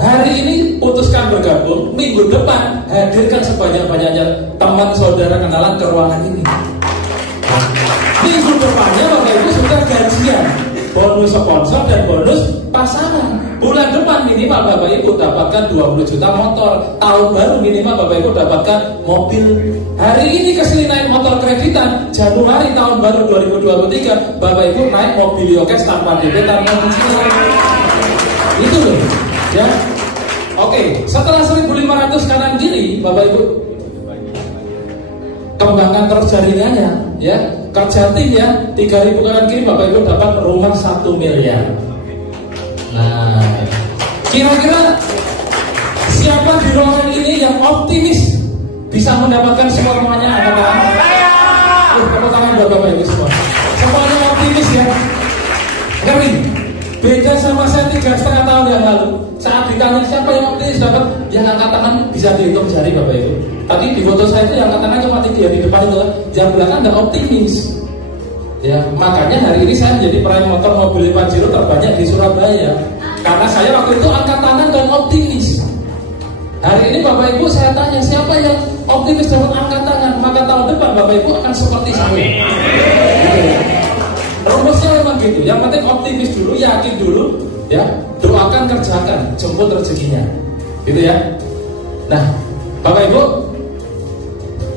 hari ini putuskan bergabung, minggu depan hadirkan sebanyak-banyaknya teman saudara kenalan ke ruangan ini. Minggu depannya Bapak Ibu sudah gajian, bonus sponsor dan bonus pasangan. Bulan depan minimal Bapak Ibu dapatkan 20 juta motor. Tahun baru minimal Bapak Ibu dapatkan mobil. Hari ini kesini naik motor kreditan, Januari tahun baru 2023 Bapak Ibu naik mobil Yokes tanpa DP, tanpa cicilan. Itu loh ya. Oke, setelah 1.500 kanan kiri Bapak Ibu kembangkan terus jaringannya ya. Kerja tim ya, 3.000 kanan kiri Bapak Ibu dapat rumah 1 miliar. Nah, kira-kira siapa di ruangan ini yang optimis bisa mendapatkan semuanya? Angkat tangan. Tepuk tangan buat Bapak Ibu semua. Semuanya optimis ya. Ngeri. Beda sama saya 3,5 tahun yang lalu. Saat ditanya siapa yang optimis dapat, yang angkat tangan bisa dihitung jari Bapak Ibu. Tadi di foto saya itu yang angkat tangan cuma 3 di depan itu, yang belakang nggak optimis. Ya, makanya hari ini saya menjadi peraih motor mobil Pajero terbanyak di Surabaya. Karena saya waktu itu angkat tangan dan optimis. Hari ini Bapak Ibu saya tanya siapa yang optimis dapat angkat tangan, maka tahun depan Bapak Ibu akan seperti saya. Gitu ya. Rumusnya memang gitu. Yang penting optimis dulu, yakin dulu, ya. Doakan, kerjakan, jemput rezekinya. Gitu ya. Nah, Bapak Ibu,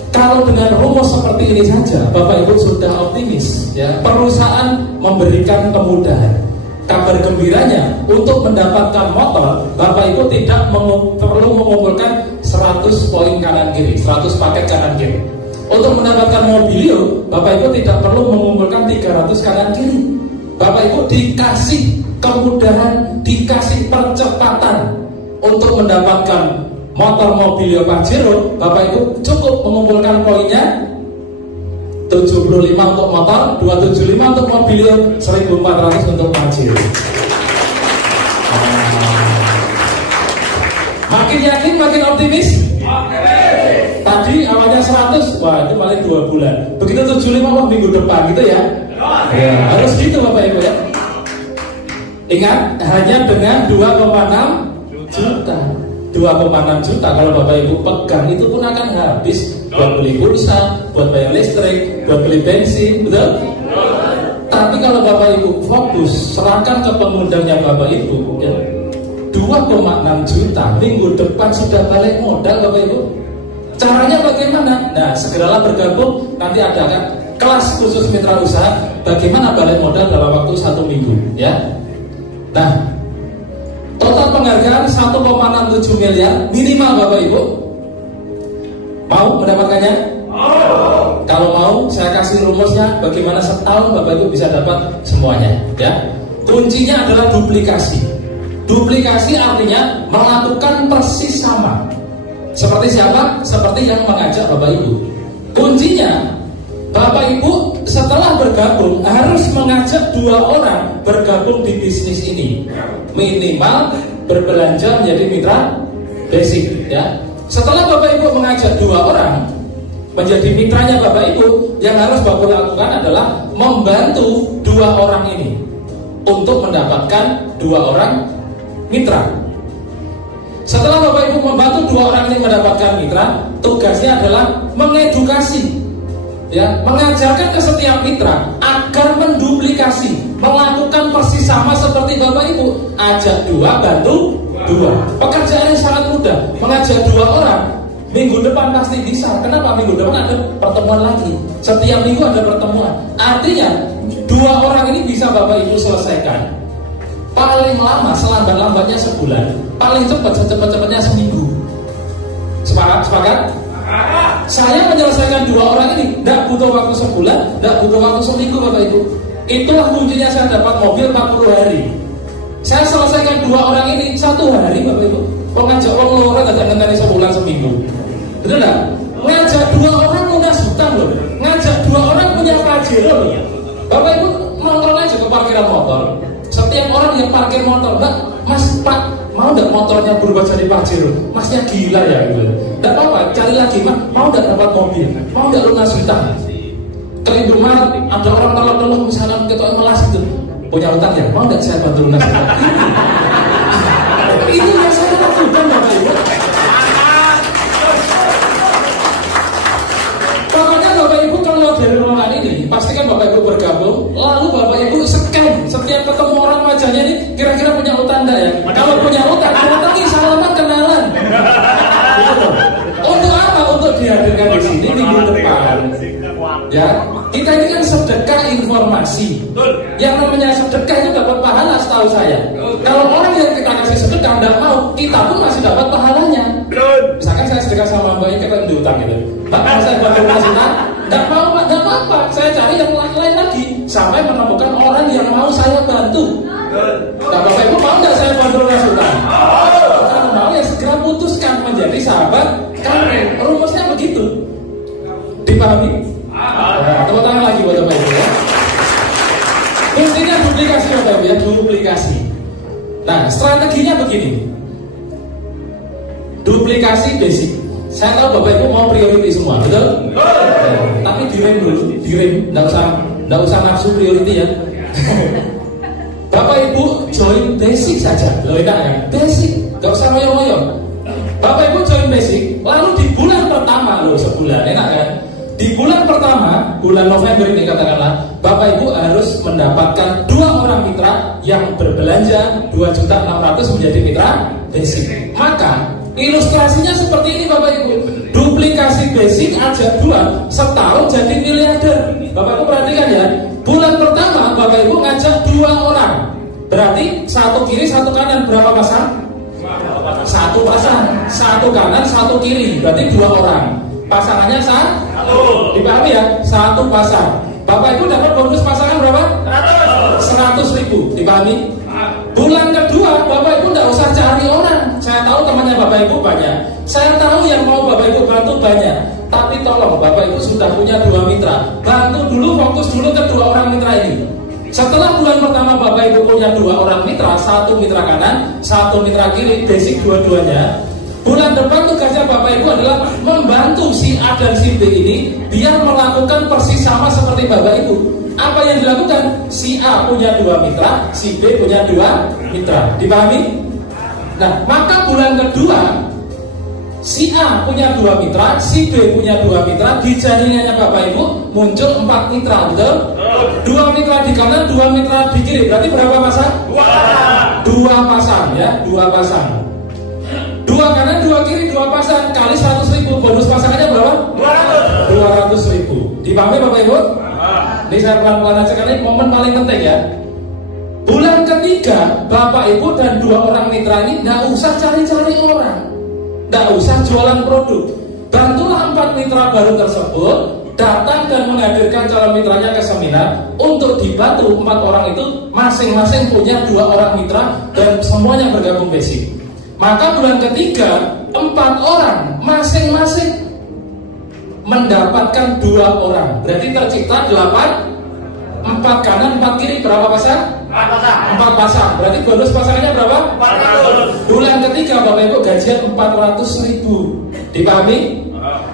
kalau dengan rumus seperti ini saja Bapak Ibu sudah optimis ya. Perusahaan memberikan kemudahan. Kabar gembiranya untuk mendapatkan motor Bapak Ibu tidak perlu mengumpulkan 100 poin kanan kiri, 100 paket kanan kiri. Untuk mendapatkan mobilio Bapak Ibu tidak perlu mengumpulkan 300 kanan kiri. Bapak Ibu dikasih kemudahan, dikasih percepatan untuk mendapatkan motor mobilio Pajero. Bapak Ibu cukup mengumpulkan poinnya 75 untuk motor, 275 untuk mobilio, 1400 untuk Pajero. Maka Makin yakin, makin optimis. Tadi awalnya 100, wah itu paling 2 bulan. Begitu 75, wah minggu depan gitu ya. Ya, harus gitu Bapak Ibu ya. Ingat, hanya dengan 2,6 juta. 2,6 juta kalau Bapak Ibu pegang itu pun akan habis buat beli pulsa, buat bayar listrik, buat beli bensin, betul? Tapi kalau Bapak Ibu fokus, serahkan ke pengundangnya Bapak Ibu ya, 2,6 juta minggu depan sudah balik modal Bapak Ibu. Caranya bagaimana? Nah, segeralah bergabung. Nanti ada kelas khusus mitra usaha bagaimana balik modal dalam waktu 1 minggu ya. Nah, total penghargaan 1,67 miliar minimal Bapak Ibu. Mau mendapatkannya? Kalau mau, saya kasih rumusnya bagaimana setahun Bapak Ibu bisa dapat semuanya ya. Kuncinya adalah duplikasi. Duplikasi artinya melakukan persis sama. Seperti siapa? Seperti yang mengajak Bapak Ibu. Kuncinya, Bapak Ibu setelah bergabung harus mengajak 2 orang bergabung di bisnis ini. Minimal berbelanja menjadi mitra basic ya. Setelah Bapak Ibu mengajak 2 orang menjadi mitranya Bapak Ibu, yang harus Bapak Ibu lakukan adalah membantu 2 orang ini untuk mendapatkan 2 orang mitra. Setelah Bapak Ibu membantu 2 orang ini mendapatkan mitra, tugasnya adalah mengedukasi ya, mengajarkan ke setiap mitra agar menduplikasi, melakukan persis sama seperti Bapak Ibu. Ajak 2, bantu 2. Pekerjaannya sangat mudah. Mengajak 2 orang, minggu depan pasti bisa. Kenapa? Minggu depan ada pertemuan lagi. Setiap minggu ada pertemuan. Artinya 2 orang ini bisa Bapak Ibu selesaikan paling lama, selambat-lambatnya sebulan, paling cepat secepat-cepatnya seminggu. Sepakat? Saya menyelesaikan 2 orang ini tidak butuh waktu sebulan, tidak butuh waktu seminggu Bapak Ibu. Itulah kuncinya saya dapat mobil 40 hari. Saya selesaikan 2 orang ini 1 hari Bapak Ibu. Ngajak orang luar tidak ngenteni sebulan seminggu. Betul nggak? Ngajak 2 orang lunas hutang loh. Ngajak 2 orang punya pajero loh. Bapak Ibu nongkrong aja ke parkiran motor. Setiap orang yang parkir motor, Mbak, Mas, Pak, mau nggak motornya berubah jadi pajero? Masnya gila ya gitu. Tidak apa-apa, cari lagi, Mak, mau nggak dapat mobil? Mau nggak lunas hutang? Kelindungan, ada orang kalau misalnya ketua melas itu punya hutang ya, mau nggak saya bantu lunas hutang? Itu yang saya lakukan Bapak Ibu. Pokoknya Bapak Ibu kalau dari ruangan ini pastikan Bapak Ibu bergabung, lalu Bapak Ibu scan setiap ketemu orang wajahnya ini kira-kira punya utang enggak ya? Kalau punya utang, datangi salaman kenalan. Untuk apa? Untuk dihadirkan di sini minggu depan. Ya, kita ini kan sedekah informasi. Yang namanya sedekah itu dapat pahala setahu saya. Kalau orang yang kita kasih sedekah tidak mau, kita pun masih dapat pahalanya. Misalkan saya sedekah sama Mbak yang kita diutang gitu. Mbak, kalau saya buat lunas hutang, tidak mau Pak, tidak apa-apa. Saya cari yang lain lagi sampai menemukan orang yang mau saya bantu. Nah, Bapak Ibu mau nggak saya bantu lunas hutang? Kalau mau ya segera putuskan menjadi sahabat karena rumusnya begitu. Dipahami? Nah, tepuk tangan lagi buat Bapak Ibu ya. Intinya duplikasi Bapak Ibu ya, duplikasi. Nah, strateginya begini. Duplikasi basic. Saya tahu Bapak Ibu mau priority semua, betul? Tapi direm dulu, enggak usah nafsu priority ya. Bapak Ibu join basic saja. Loh, enak ya? Basic, enggak usah ngoyo-ngoyo. Bapak Ibu join basic, lalu di bulan pertama loh, sebulan, enak kan? Di bulan pertama, bulan November ini katakanlah, Bapak Ibu harus mendapatkan 2 orang mitra yang berbelanja 2.600.000 menjadi mitra basic. Maka ilustrasinya seperti ini Bapak Ibu. Duplikasi basic ajak 2, setahun jadi miliarder. Bapak Ibu perhatikan ya. Bulan pertama Bapak Ibu ngajak 2 orang. Berarti 1 kiri 1 kanan, berapa pasang? 1 pasang. 1 kanan 1 kiri, berarti 2 orang. Pasangannya 1. Dipahami ya? 1 pasang. Bapak Ibu dapat bonus pasangan berapa? 100.000. Dipahami? Bulan kedua Bapak Ibu tidak usah cari orang. Saya tahu temannya Bapak Ibu banyak. Saya tahu yang mau Bapak Ibu bantu banyak. Tapi tolong Bapak Ibu sudah punya 2 mitra, bantu dulu, fokus dulu ke 2 orang mitra ini. Setelah bulan pertama Bapak Ibu punya 2 orang mitra, 1 mitra kanan, 1 mitra kiri, basic dua-duanya. Bulan depan tugasnya Bapak Ibu adalah membantu si A dan si B ini biar melakukan persis sama seperti Bapak Ibu. Apa yang dilakukan? Si A punya 2 mitra, si B punya 2 mitra. Dipahami? Nah, maka bulan kedua si A punya 2 mitra, si B punya 2 mitra. Di jaringannya Bapak Ibu muncul 4 mitra, betul? 2 mitra di kanan, 2 mitra di kiri. Berarti berapa pasang? 2 pasang ya, 2 pasang. 2 kanan, 2 kiri, 2 pasang kali 100.000. Bonus pasangannya berapa? 200.000. Dipahami Bapak Ibu? Ini saya pelan-pelan aja karena ini momen paling penting ya. Bulan ketiga Bapak Ibu dan 2 orang mitra ini tidak usah cari-cari orang, tidak usah jualan produk. Bantulah 4 mitra baru tersebut datang dan menghadirkan calon mitranya ke seminar untuk dibantu 4 orang itu masing-masing punya 2 orang mitra dan semuanya bergabung basic. Maka bulan ketiga 4 orang masing-masing mendapatkan 2 orang. Berarti tercipta 8, 4 kanan 4 kiri. Berapa pasang? 4 pasang. Berarti bonus pasangannya berapa? 400. Bulan ketiga Bapak Ibu gajian 400.000. Dipahami?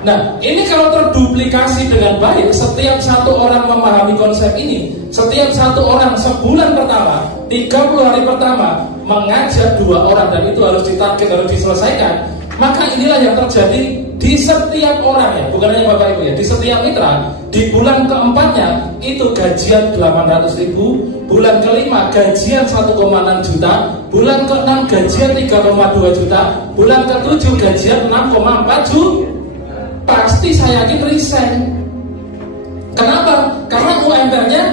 Nah, ini kalau terduplikasi dengan baik, setiap 1 orang memahami konsep ini, setiap 1 orang sebulan pertama, 30 hari pertama mengajak 2 orang, dan itu harus ditarget, harus diselesaikan. Maka inilah yang terjadi di setiap orang ya, bukan hanya Bapak Ibu ya, di setiap mitra. Di bulan keempatnya itu gajian 800.000, bulan kelima gajian 1,6 juta, bulan ke-6 gajian 3,2 juta, bulan ke-7 gajian 6,4 juta. Pasti saya yakin resign. Kenapa? Karena UMR-nya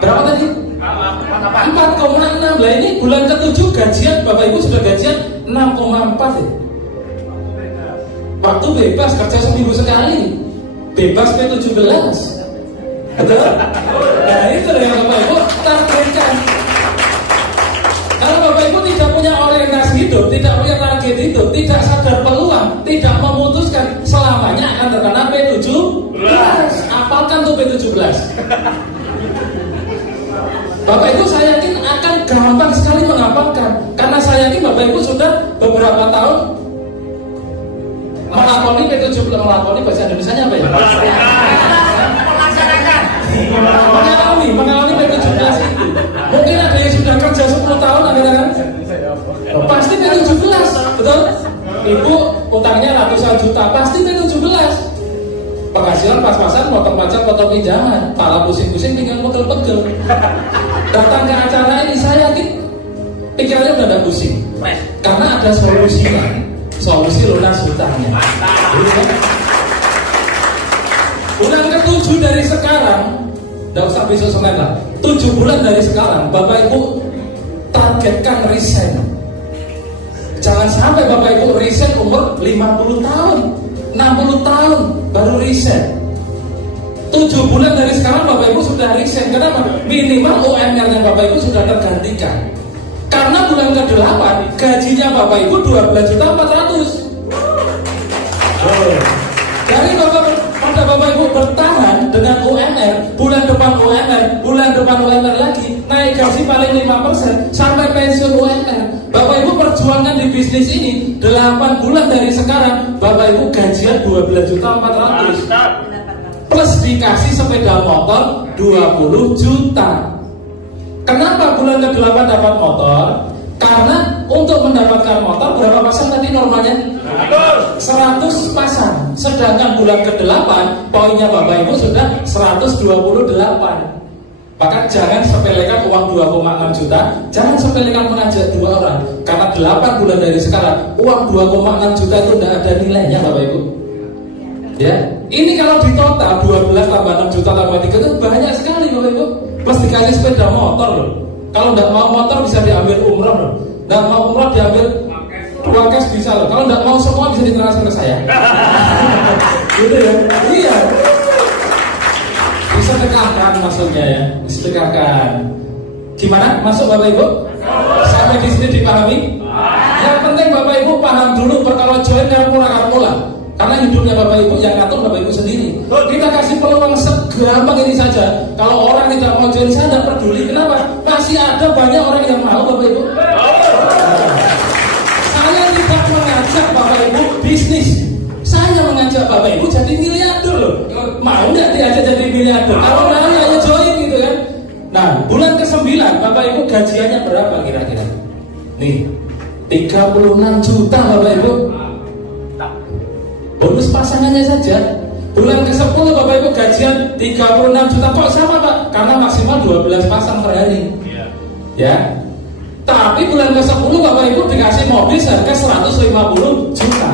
berapa tadi? 4,6. Lah ini bulan ke-7 gajian Bapak Ibu sudah gajian 6,4 ya. Waktu bebas kerja seminggu sekali, bebas P17. Betul? Nah itu yang Bapak Ibu targetkan. Kalau Bapak Ibu tidak punya orientasi hidup, tidak punya target hidup, tidak sadar peluang, tidak memutuskan, selamanya akan terkena P17. Apalkan tuh P17. Bapak Ibu saya yakin akan gampang sekali menghafalkan, karena saya yakin Bapak Ibu sudah beberapa tahun melakoni P17. Melakoni bahasa Indonesianya apa ya? Mengalami P17 itu. Mungkin ada yang sudah kerja 10 tahun akhirnya kan? Pasti P17, betul? Ibu utangnya ratusan juta, pasti P17. Penghasilan pas-pasan, potong pajak, potong pinjaman, pala pusing-pusing tinggal pegel-pegel. Datang ke acara ini saya yakin pikirannya udah ada pusing, karena ada solusinya. Solusi lunas hutangnya. Bulan ke-7 dari sekarang, tidak usah besok Senin lah, 7 bulan dari sekarang Bapak Ibu targetkan resign. Jangan sampai Bapak Ibu resign umur 50 tahun 60 tahun baru resign. 7 bulan dari sekarang Bapak Ibu sudah resign. Kenapa? Minimal UMR-nya Bapak Ibu sudah tergantikan. Karena bulan ke-8 gajinya Bapak Ibu 12.400.000. Dari Bapak Ibu bertahan dengan UMR, bulan depan UMR, bulan depan UMR lagi, naik gaji paling 5% sampai pensiun UMR. Bapak Ibu perjuangan di bisnis ini 8 bulan dari sekarang, Bapak Ibu gajian 12.400.000. Plus dikasih sepeda motor 20 juta. Kenapa bulan ke-8 dapat motor? Karena untuk mendapatkan motor berapa pasang tadi normalnya? 100 pasang. Sedangkan bulan ke-8 poinnya Bapak Ibu sudah 128. Maka jangan sepelekan uang 2,6 juta, jangan sepelekan mengajak 2 orang. Karena 8 bulan dari sekarang uang 2,6 juta itu tidak ada nilainya Bapak Ibu. Ya, ini kalau di total 12 tambah 6 juta tambah 3 itu banyak sekali Bapak Ibu. Plus dikasih sepeda motor loh. Kalau tidak mau motor bisa diambil umroh loh. Tidak mau umroh diambil 2 cash bisa loh. Kalau tidak mau semua bisa ditransfer ke saya. Gitu ya? Iya. Disedekahkan maksudnya ya. Disedekahkan. Gimana? Masuk Bapak Ibu? Sampai di sini dipahami? Yang penting Bapak Ibu paham dulu perkara join dan mula. Karena hidupnya Bapak Ibu yang ngatur Bapak Ibu sendiri. Kita kasih peluang segampang ini saja. Kalau orang tidak mau join saya tidak peduli. Kenapa? Masih ada banyak orang yang mau Bapak Ibu. Saya tidak mengajak mengajak Bapak Ibu bisnis. Saya mengajak Bapak Ibu jadi miliarder loh. Mau nggak diajak jadi miliarder? Kalau mau ya join gitu kan. Nah, bulan ke-9 Bapak Ibu gajiannya berapa kira-kira? Nih, 36 juta Bapak Ibu. Bonus pasangannya saja. Bulan ke-10 Bapak Ibu gajian 36 juta. Kok sama Pak? Karena maksimal 12 pasang per hari. Ya. Tapi bulan ke-10 Bapak Ibu dikasih mobil seharga 150 juta.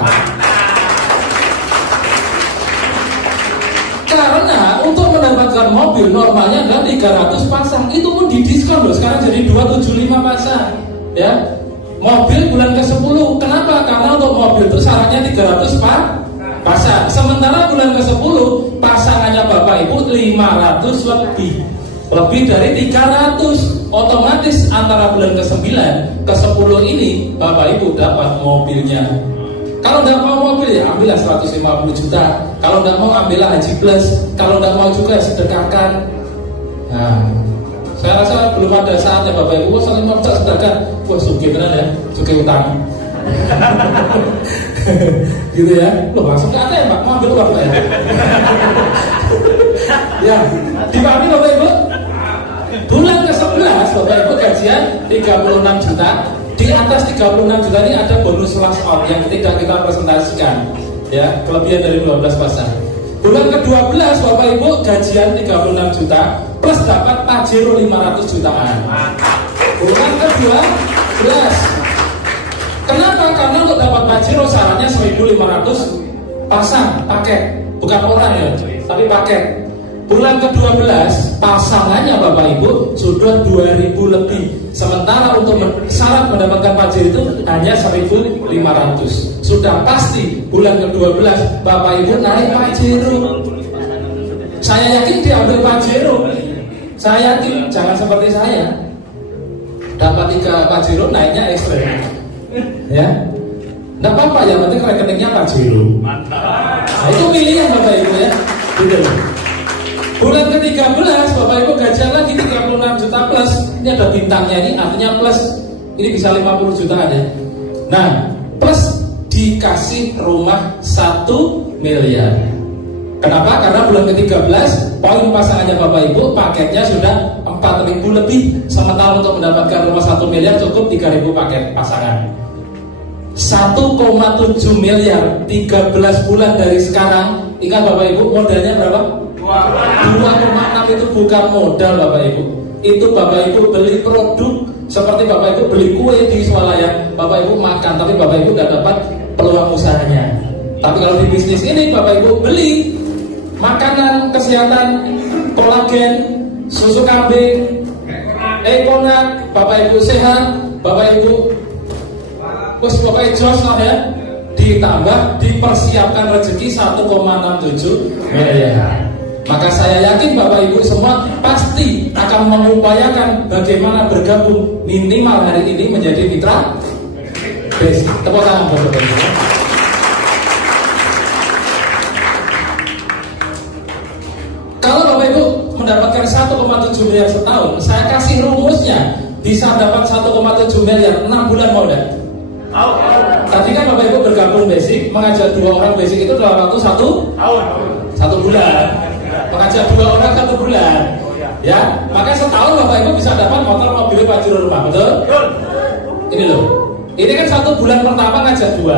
Karena untuk mendapatkan mobil normalnya adalah 300 pasang. Itu pun didiskon loh. Sekarang jadi 275 pasang. Ya. Mobil bulan ke-10. Kenapa? Karena untuk mobil itu syaratnya 300 pasang. Sementara bulan ke-10 pasangannya Bapak Ibu 500 lebih. Lebih dari 300. Otomatis antara bulan ke-9 ke-10 ini Bapak Ibu dapat mobilnya. Kalau tidak mau mobil ya ambillah 150 juta. Kalau tidak mau ambillah haji plus. Kalau tidak mau juga sedekahkan. Nah, saya rasa belum ada saatnya Bapak Ibu saling mau sedekahkan. Wah sugih benar ya, sugih utang. Gitu ya. Loh langsung ke ATM Pak, mau ambil uang Pak ya. Ya, dipahami Bapak Ibu? Bulan ke-11 Bapak Ibu gajian 36 juta. Di atas 36 juta ini ada bonus last out yang tidak kita presentasikan. Ya, kelebihan dari 12 pasang. Bulan ke-12 Bapak Ibu gajian 36 juta plus dapat Pajero 500 jutaan. Bulan ke-12. Kenapa? Karena untuk dapat Pajero syaratnya 1.500 pasang paket, bukan orang ya, tapi paket. Bulan ke-12 pasangannya Bapak Ibu sudah 2.000 lebih. Sementara untuk syarat mendapatkan Pajero itu hanya 1.500. Sudah pasti bulan ke-12 Bapak Ibu naik Pajero. Saya yakin diambil Pajero. Saya yakin, jangan seperti saya dapat 3 Pajero naiknya ekstrim. Ya, nggak apa-apa ya, penting rekeningnya Pajero. Nah, itu pilihan Bapak Ibu ya. Gitu. Bulan ke-13 Bapak Ibu gajian lagi 36 juta plus. Ini ada bintangnya ini, artinya plus. Ini bisa 50 juta ada. Nah, plus dikasih rumah 1 miliar. Kenapa? Karena bulan ke-13 poin pasangannya Bapak Ibu paketnya sudah 4.000 lebih. Sementara untuk mendapatkan rumah 1 miliar cukup 3.000 paket pasangan. 1,7 miliar 13 bulan dari sekarang. Ingat Bapak Ibu modalnya berapa? 2,6 itu bukan modal Bapak Ibu. Itu Bapak Ibu beli produk. Seperti Bapak Ibu beli kue di swalayan, Bapak Ibu makan, tapi Bapak Ibu tidak dapat peluang usahanya. Tapi kalau di bisnis ini Bapak Ibu beli makanan kesehatan, kolagen, susu kambing, Econak, Bapak Ibu sehat, Bapak Ibu terus Bapak Ibu jos lah ya. Ditambah dipersiapkan rezeki 1,67 miliar. Maka saya yakin Bapak Ibu semua pasti akan mengupayakan bagaimana bergabung minimal hari ini menjadi mitra basic. Tepuk tangan buat Bapak Ibu. Kalau Bapak Ibu mendapatkan 1,7 miliar setahun, saya kasih rumusnya bisa dapat 1,7 miliar 6 bulan modal. Tadi kan Bapak Ibu bergabung basic, mengajak 2 orang basic itu dalam waktu 1 bulan. Mengajak 2 orang 1 bulan. Ya, maka setahun Bapak Ibu bisa dapat motor, mobil, Pajero, rumah, betul? Ini loh. Ini kan 1 bulan pertama ngajak 2.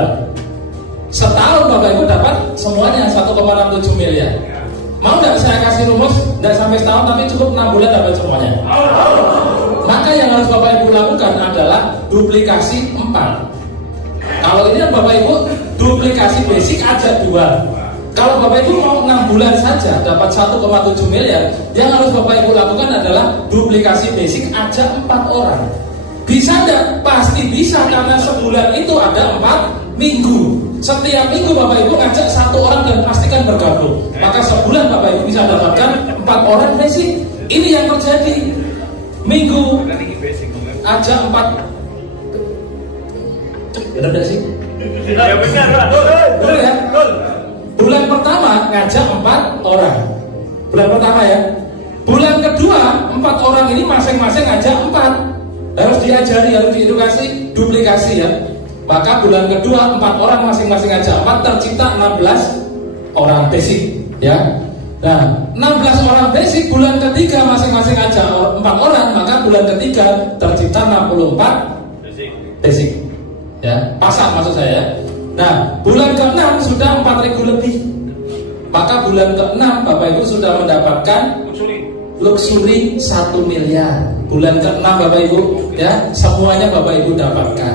Setahun Bapak Ibu dapat semuanya 1,67 miliar. Mau nggak saya kasih rumus? Nggak sampai setahun tapi cukup 6 bulan dapat semuanya. Maka yang harus Bapak Ibu lakukan adalah duplikasi 4. Kalau ini Bapak Ibu duplikasi basic aja 2. Kalau Bapak Ibu mau 6 bulan saja dapat 1,7 miliar, yang harus Bapak Ibu lakukan adalah duplikasi basic aja 4 orang. Bisa nggak? Pasti bisa, karena sebulan itu ada 4 minggu. Setiap minggu Bapak Ibu ngajak 1 orang dan pastikan bergabung. Maka sebulan Bapak Ibu bisa dapatkan 4 orang basic. Ini yang terjadi. Minggu aja 4. Benar gak sih? Ya benar, benar ya? Bulan pertama ngajak 4 orang. Bulan pertama ya. Bulan kedua 4 orang ini masing-masing ngajak 4. Harus diajari, harus diedukasi, duplikasi ya. Maka bulan kedua 4 orang masing-masing aja 4, tercipta 16 orang basic, ya. Nah, 16 orang basic, bulan ketiga masing-masing aja 4 orang, maka bulan ketiga tercipta 64 basic. Ya, pasang maksud saya. Nah, bulan ke-6 sudah 4.000 lebih. Maka bulan ke-6 Bapak Ibu sudah mendapatkan luxury 1 miliar. Bulan ke-6 Bapak Ibu, ya, semuanya Bapak Ibu dapatkan.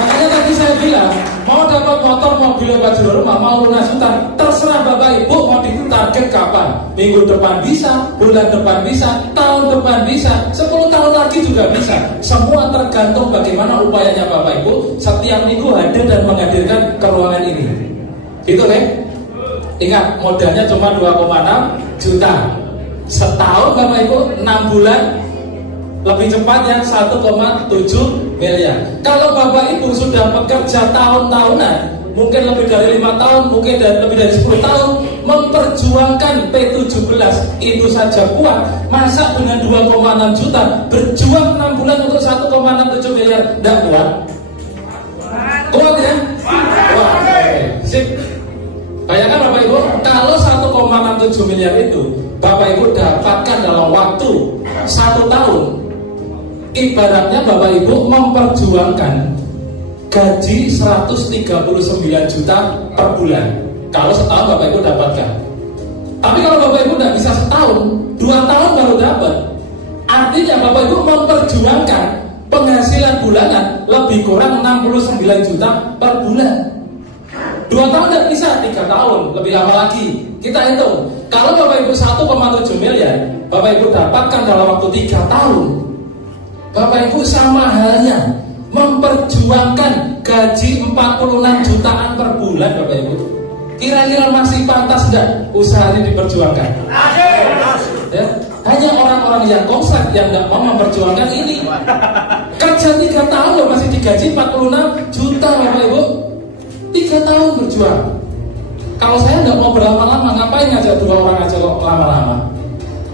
Makanya tadi saya bilang, mau dapat motor, mobil, baju rumah, mau lunas hutang, terserah Bapak Ibu mau ditarget kapan. Minggu depan bisa, bulan depan bisa, tahun depan bisa, 10 tahun lagi juga bisa. Semua tergantung bagaimana upayanya Bapak Ibu setiap minggu hadir dan menghadirkan ke ruangan ini. Gitu kan? Ingat, modalnya cuma 2,6 juta. Setahun Bapak Ibu 6 bulan, lebih cepatnya 1,7 miliar. Kalau Bapak Ibu sudah bekerja tahun-tahunan, mungkin lebih dari 5 tahun, mungkin lebih dari 10 tahun, memperjuangkan P17 itu saja kuat. Masa dengan 2,6 juta berjuang 6 bulan untuk 1,67 miliar tidak kuat? Kuat ya? Wah, sip. Bayangkan Bapak Ibu, kalau 1,67 miliar itu Bapak Ibu dapatkan dalam waktu 1 tahun, ibaratnya Bapak Ibu memperjuangkan gaji 139 juta per bulan. Kalau setahun Bapak Ibu dapatkan. Tapi kalau Bapak Ibu tidak bisa setahun, 2 tahun baru dapat. Artinya Bapak Ibu memperjuangkan penghasilan bulanan lebih kurang 69 juta per bulan. 2 tahun tidak bisa, 3 tahun, lebih lama lagi. Kita hitung, kalau Bapak Ibu 1,7 miliar, Bapak Ibu dapatkan dalam waktu 3 tahun. Bapak Ibu sama halnya memperjuangkan gaji 46 jutaan per bulan Bapak Ibu. Kira-kira masih pantas enggak usaha ini diperjuangkan? Ya, hanya orang-orang yang konslet yang enggak mau memperjuangkan ini. Kerja 3 tahun loh masih digaji 46 juta Bapak Ibu. 3 tahun berjuang. Kalau saya enggak mau berlama-lama, ngapain ngajak 2 orang aja kok lama-lama?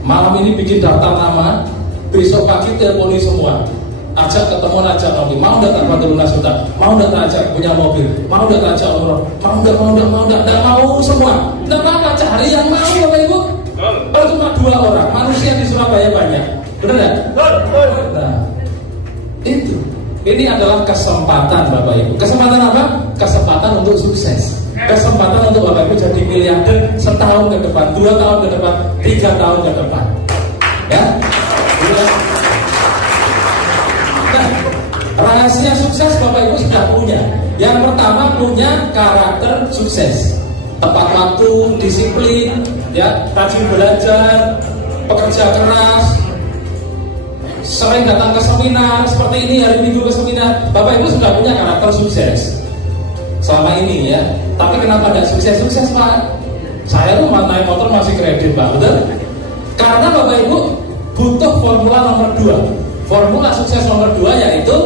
Malam ini bikin daftar nama, besok pagi teleponi semua, ajak ketemu, ajak ngopi, mau datang Partai Lunas Hutang, mau datang ajak punya mobil, mau datang ajak umroh, mau semua. Tidak apa-apa, cari yang mau Bapak Ibu. Kalau cuma 2 orang, manusia di Surabaya banyak, benar nggak? Nah, itu. Ini adalah kesempatan Bapak Ibu. Kesempatan apa? Kesempatan untuk sukses. Kesempatan untuk Bapak Ibu jadi miliarder setahun ke depan, 2 tahun ke depan, 3 tahun ke depan. Ya. Nah, rahasia sukses Bapak Ibu sudah punya. Yang pertama punya karakter sukses. Tepat waktu, disiplin, ya, rajin belajar, pekerja keras, sering datang ke seminar seperti ini, hari Minggu ke seminar. Bapak Ibu sudah punya karakter sukses selama ini ya. Tapi kenapa tidak sukses-sukses Pak? Saya tuh naik motor masih kredit Pak, betul? Karena Bapak Ibu butuh formula nomor 2. Formula sukses nomor 2 yaitu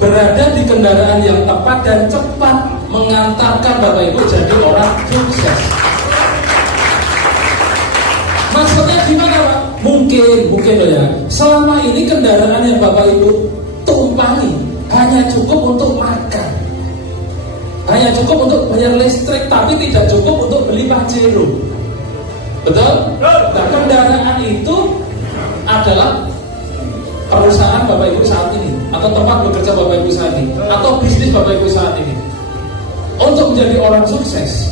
berada di kendaraan yang tepat dan cepat mengantarkan Bapak Ibu jadi orang sukses. Maksudnya gimana Pak? Mungkin loh ya. Selama ini kendaraan yang Bapak Ibu tumpangi hanya cukup untuk makan, hanya cukup untuk bayar listrik, tapi tidak cukup untuk beli Pajero. Betul? Nah, kendaraan itu adalah perusahaan Bapak Ibu saat ini, atau tempat bekerja Bapak Ibu saat ini, atau bisnis Bapak Ibu saat ini. Untuk menjadi orang sukses,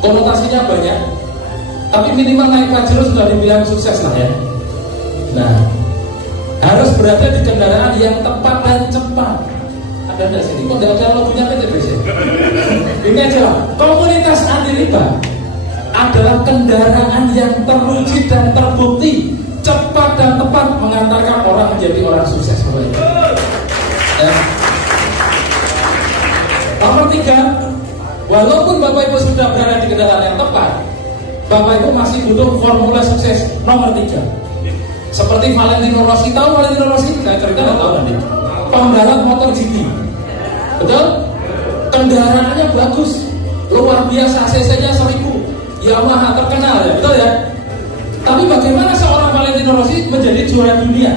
konotasinya banyak, tapi minimal naik Pajero sudah dibilang sukses lah ya. Nah, harus berada di kendaraan yang tepat dan cepat. Ada nggak sini? Kok nggak ada logonya PTBC? Ini aja, komunitas anti riba adalah kendaraan yang teruji dan terbukti cepat dan tepat mengantarkan orang menjadi orang sukses. Ya. Nomor 3, walaupun Bapak Ibu sudah berada di kendaraan yang tepat, Bapak Ibu masih butuh formula sukses nomor 3. Seperti Valentino Rossi, tahu Valentino Rossi? Saya cerita nggak tahu nanti. Pembalap motor GP, betul? Kendaraannya bagus, luar biasa, cc-nya 1000, Yamaha terkenal ya, betul ya? Tapi bagaimana seorang Valentino Valentino Rossi menjadi juara dunia.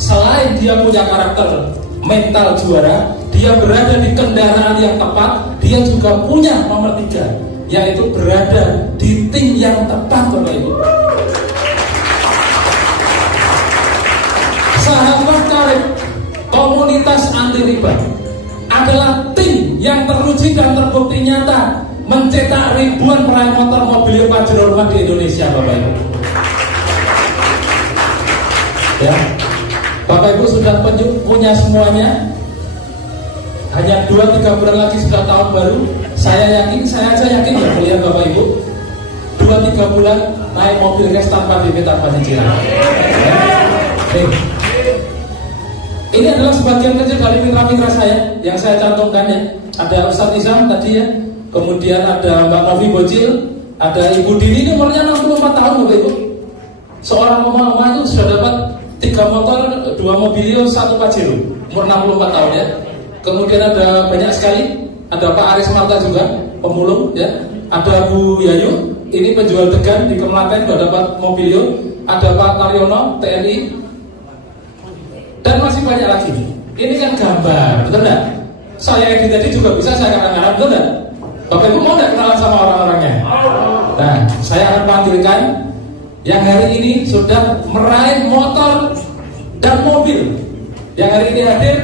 Selain dia punya karakter mental juara, dia berada di kendaraan yang tepat, dia juga punya nomor 3, yaitu berada di tim yang tepat, Bapak Ibu. Sahabat Karib, komunitas anti riba adalah tim yang teruji dan terbukti nyata mencetak ribuan peraih motor Mobilio Pajero Rumah di Indonesia, Bapak Ibu. Ya, Bapak Ibu sudah punya semuanya. Hanya 2-3 bulan lagi sudah tahun baru. Saya yakin, saya aja yakin ya kuliah Bapak Ibu, 2-3 bulan naik mobil cash tanpa DP, tanpa cicilan. Ya. Ini adalah sebagian kecil dari mitra-mitra saya yang saya cantumkan ya. Ada Ustadz Nizam tadi ya, kemudian ada Mbak Novi Bocil, ada Ibu Dini, ini umurnya 64 tahun Bapak Ibu. Seorang mama itu sudah dapat 3 motor, 2 Mobilio, 1 Pajero, umur 64 tahun ya. Kemudian ada banyak sekali, ada Pak Aris Marta juga, pemulung ya. Ada Bu Yayu, ini penjual degan di Kemelaten, sudah dapat Mobilio. Ada Pak Taryono, TNI, dan masih banyak lagi. Ini kan gambar, betul enggak? Saya edit tadi juga bisa saya kadang-kadang, betul enggak? Bapak Ibu mau enggak kenalan sama orang-orangnya? Nah, saya akan panggilkan yang hari ini sudah meraih motor dan mobil. Yang hari ini hadir,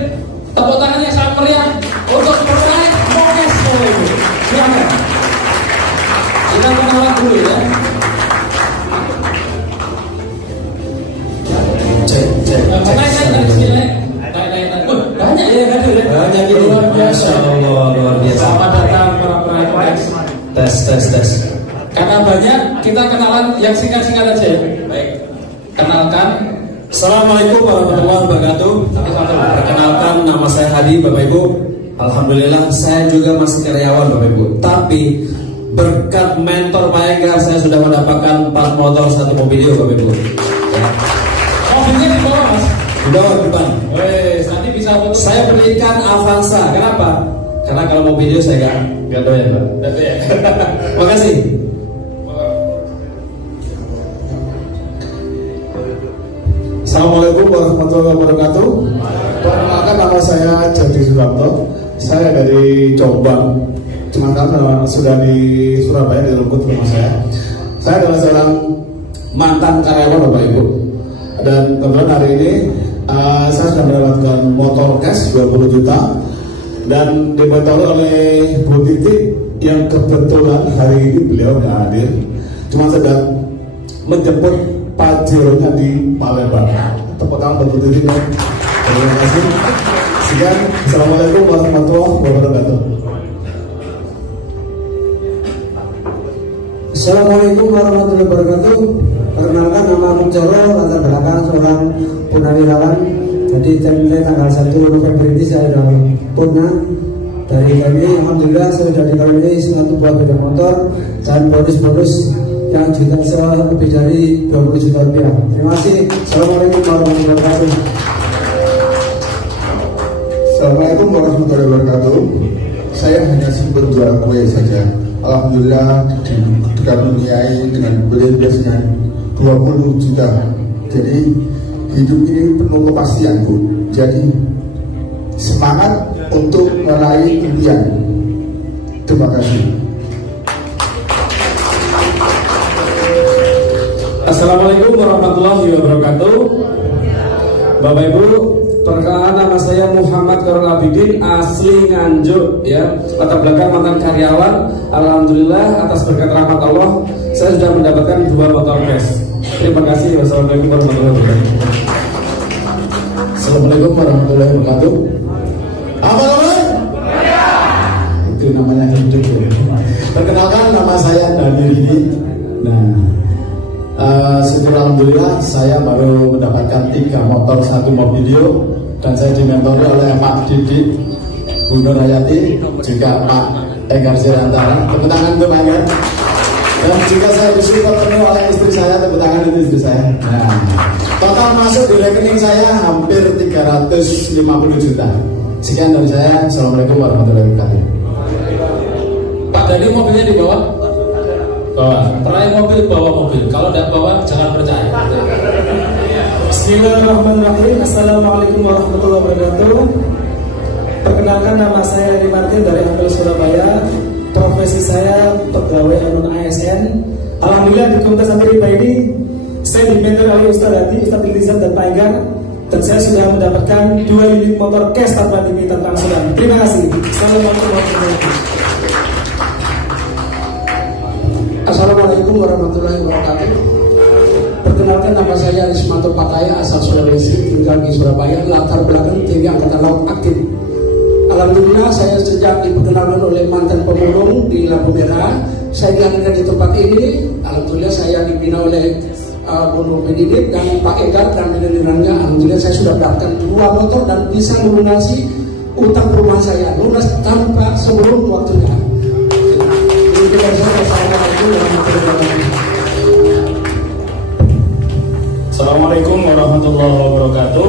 tepuk tangannya sangat meriah untuk meraih mobil. Silakan. Kita kenalan dulu ya. Banyak ya yang hadir ya. Banyak ini. Luar biasa. Luar biasa. Selamat datang para peraih. Tes. Karena banyak, kita kenalan yang singkat-singkat aja ya. Baik. Kenalkan. Assalamualaikum warahmatullahi wabarakatuh. Perkenalkan, nama saya Hadi, Bapak Ibu. Alhamdulillah saya juga masih karyawan, Bapak Ibu. Tapi berkat mentor Pak Enggar, saya sudah mendapatkan 4 motor, 1 Mobilio, Bapak Ibu. Ya. Mobilnya di bawah Mas. Di bawah depan. Wes, nanti bisa foto. Saya belikan Avanza. Kenapa? Karena kalau Mobilio saya nggak doyan, Pak. Makasih. Assalamualaikum warahmatullahi wabarakatuh. Perkenalkan, nama saya Jati Suramto. Saya dari Jombang. Cuma karena sudah di Surabaya, di Rungkut rumah saya. Saya adalah seorang mantan karyawan Bapak Ibu. Dan kebetulan hari ini saya sudah mendapatkan motor cash 20 juta dan dibantu oleh Bu Titi yang kebetulan hari ini beliau nggak hadir. Cuma sedang menjemput Pajeronya di Palembang. Tepuk tangan buat Bu Titi. Terima kasih. Sekian. Assalamualaikum warahmatullahi wabarakatuh. Assalamualaikum warahmatullahi wabarakatuh. Perkenalkan, nama Muncoro, latar belakang seorang purnawirawan. Jadi tanggal 1 November ini saya sudah purna dari kami. Alhamdulillah saya sudah dikaruniai 1 buah sepeda motor dan bonus-bonus yang juga lebih dari 20 juta rupiah. Terima kasih. Assalamualaikum warahmatullahi wabarakatuh. Assalamualaikum warahmatullahi wabarakatuh. Saya hanya berjual kue saja. Alhamdulillah dikaruniai dengan beli biasanya 20 juta. Jadi hidup ini penuh kepastian, Bu. Jadi semangat untuk meraih impian. Terima kasih. Assalamualaikum warahmatullahi wabarakatuh. Bapak Ibu, perkenalkan, nama saya Muhammad Korol Abidin, asli Nganjuk ya. Latar belakang mantan karyawan. Alhamdulillah atas berkat rahmat Allah saya sudah mendapatkan 2 motor cash. Terima kasih. Wassalamualaikum warahmatullahi wabarakatuh. Assalamualaikum warahmatullahi wabarakatuh. Apa namanya? Itu namanya hidup. Perkenalkan, nama saya Dani Rini. Syukur alhamdulillah saya baru mendapatkan 3 motor, 1 Mobilio, dan saya dimentori oleh Pak Didi, Bu Nur Hayati, juga Pak Enggar Sirantara. Tepuk tangan untuk Pak Enggar. Dan juga saya disupport penuh oleh istri saya. Tepuk tangan untuk istri saya. Nah, total masuk di rekening saya hampir 350 juta. Sekian dari saya. Assalamualaikum warahmatullahi wabarakatuh. Pak Dani, mobilnya di bawah. Peraih mobil bawa mobil. Kalau tidak bawa jangan percaya. Bismillahirrahmanirrahim. Assalamualaikum warahmatullahi wabarakatuh. Perkenalkan, nama saya Edi Martin dari Ampel Surabaya. Profesi saya pegawai non ASN. Alhamdulillah di Komunitas Amerika ini saya dimentor oleh Ustaz Hadi, Ustaz Iltizam dan Pak Enggar. Dan saya sudah mendapatkan 2 unit motor cash tanpa diminta langsung. Terima kasih. Assalamualaikum warahmatullahi wabarakatuh. Assalamualaikum warahmatullahi wabarakatuh. Perkenalkan, nama saya Rismanto Pataya, asal Sulawesi, tinggal di Surabaya, latar belakang TNI Angkatan Laut aktif. Alhamdulillah saya sejak diperkenalkan oleh mantan pemulung di Lampu Merah, saya dihadirkan di tempat ini. Alhamdulillah saya dibina oleh Bono Pendidik dan Pak Edar dan pimpinan-pimpinannya. Alhamdulillah saya sudah mendapatkan 2 motor dan bisa melunasi utang rumah saya, lunas tanpa sebelum waktunya. Assalamualaikum warahmatullahi wabarakatuh.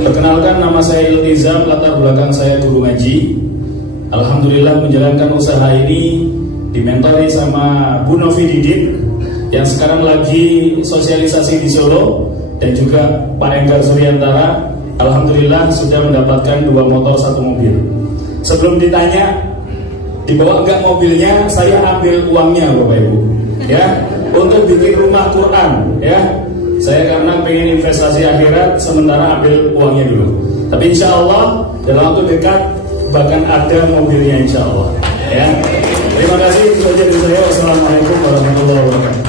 Perkenalkan, nama saya Iltizam, latar belakang saya guru ngaji. Alhamdulillah menjalankan usaha ini dimentori sama Bu Novi Didik yang sekarang lagi sosialisasi di Solo, dan juga Pak Enggar Suryantara. Alhamdulillah sudah mendapatkan 2 motor 1 mobil. Sebelum ditanya dibawa enggak mobilnya, saya ambil uangnya Bapak Ibu ya, untuk bikin rumah Quran ya. Saya karena pengen investasi akhirat, sementara ambil uangnya dulu. Tapi insya Allah dalam waktu dekat bahkan ada mobilnya insya Allah ya. Terima kasih, itu saja dari saya. Wassalamualaikum warahmatullahi wabarakatuh.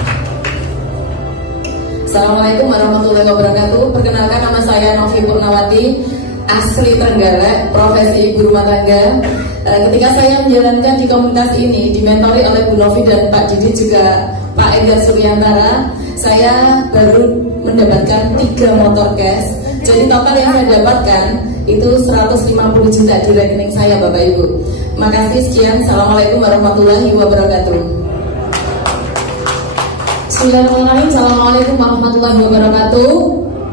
Assalamualaikum warahmatullahi wabarakatuh. Perkenalkan, nama saya Novi Purnawati, asli Trenggalek, profesi ibu rumah tangga. Ketika saya menjalankan di komunitas ini, dimentori oleh Bu Novi dan Pak Didi juga Pak Enggar Suryantara, saya baru mendapatkan 3 motor cash. Jadi total yang saya dapatkan itu 150 juta di rekening saya, Bapak Ibu. Makasih, sekian. Assalamualaikum warahmatullahi wabarakatuh. Bismillahirrahmanirrahim. Assalamualaikum warahmatullahi wabarakatuh.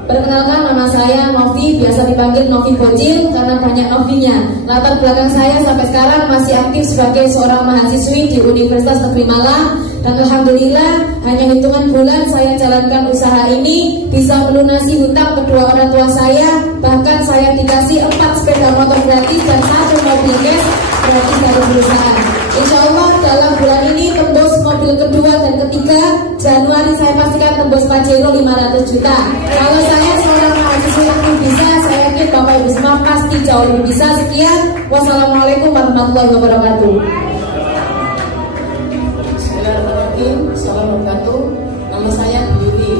Perkenalkan, nama saya Novi, biasa dipanggil Novi Bocil karena banyak Novinya. Latar belakang saya sampai sekarang masih aktif sebagai seorang mahasiswi di Universitas Negeri Malang. Dan alhamdulillah hanya hitungan bulan saya jalankan usaha ini, bisa melunasi hutang kedua orang tua saya. Bahkan saya dikasih 4 sepeda motor gratis dan 1 mobil cash gratis dari perusahaan. Insya Allah dalam bulan ini tembus mobil kedua dan ketiga. Januari saya pastikan tembus Pajero 500 juta. Kalau saya seorang mahasiswa yang bisa, saya yakin Bapak Ibu semua pasti jauh lebih bisa. Sekian. Wassalamualaikum warahmatullahi wabarakatuh. Assalamualaikum. Nama saya Bu Yuli.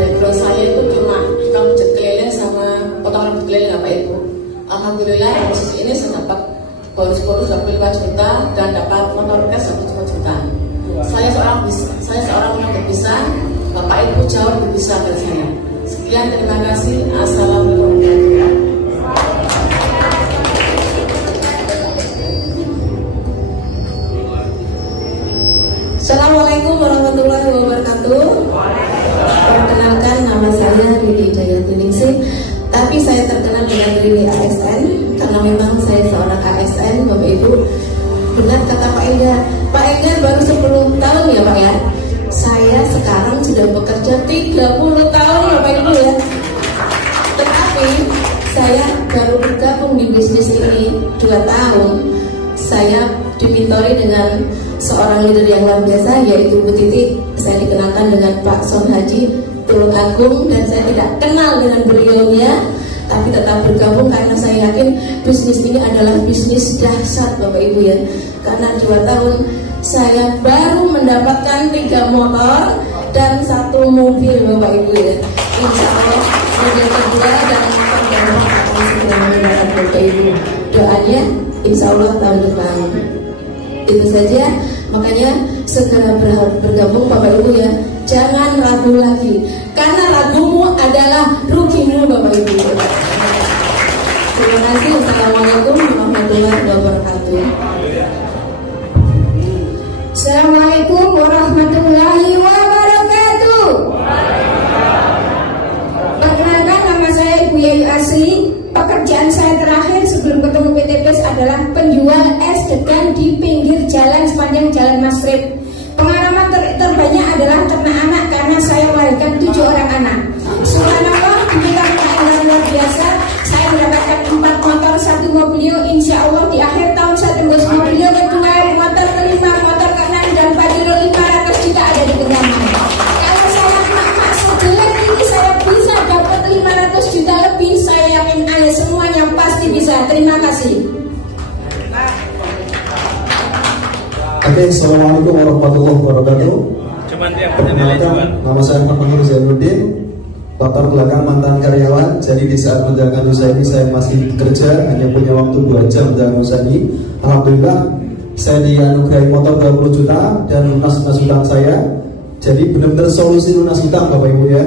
Background saya itu cuma tukang pijat keliling sama potong rambut keliling, Bapak Ibu. Alhamdulillah posisi ini saya dapat bonus 25 juta dan dapat motor cash 1 juta. Saya seorang yang bisa, Bapak Ibu jauh lebih bisa dari saya. Sekian, terima kasih. Assalamualaikum. Assalamualaikum warahmatullahi wabarakatuh. Perkenalkan, nama saya Lili Dayatiningsih, tapi saya terkenal dengan Lili ASN karena memang saya seorang ASN, Bapak Ibu. Benar kata Pak Enggar. Pak Enggar baru 10 tahun ya Pak ya. Saya sekarang sudah bekerja 30 tahun Bapak Ibu ya. Tetapi saya baru bergabung di bisnis ini 2 tahun. Saya dimentori dengan seorang leader yang luar biasa, yaitu Bu Titi. Saya dikenalkan dengan Pak Son Haji Tulung Agung, dan saya tidak kenal dengan beliaunya, tapi tetap bergabung karena saya yakin bisnis ini adalah bisnis dahsyat Bapak Ibu ya. Karena 2 tahun saya baru mendapatkan 3 motor dan 1 mobil Bapak Ibu ya. Insya Allah mobil kedua dan motor kedua akan segera menggunakan Bapak Ibu. Doanya insya Allah tahun depan. Itu saja. Makanya segera bergabung Bapak Ibu ya. Jangan ragu lagi, karena ragumu adalah rugimu Bapak Ibu. Terima kasih. Assalamualaikum warahmatullahi wabarakatuh. Assalamualaikum warahmatullahi wabarakatuh. Perkenalkan, nama saya Ibu Yayu Asri. Pekerjaan saya terakhir sebelum ketemu PT PLUS adalah penjual es degan di pinggir jalan sepanjang Jalan Masrib. bisa. Terima kasih. Oke, assalamualaikum warahmatullahi wabarakatuh. Perkenalkan, nama saya Muhammad Zainuddin. Latar belakang mantan karyawan. Jadi di saat menjalankan usaha ini saya masih bekerja, hanya punya waktu 2 jam menjalankan usaha ini. Alhamdulillah saya dianugerahi motor 20 juta dan lunas hutang saya. Jadi benar-benar solusi lunas hutang Bapak Ibu ya.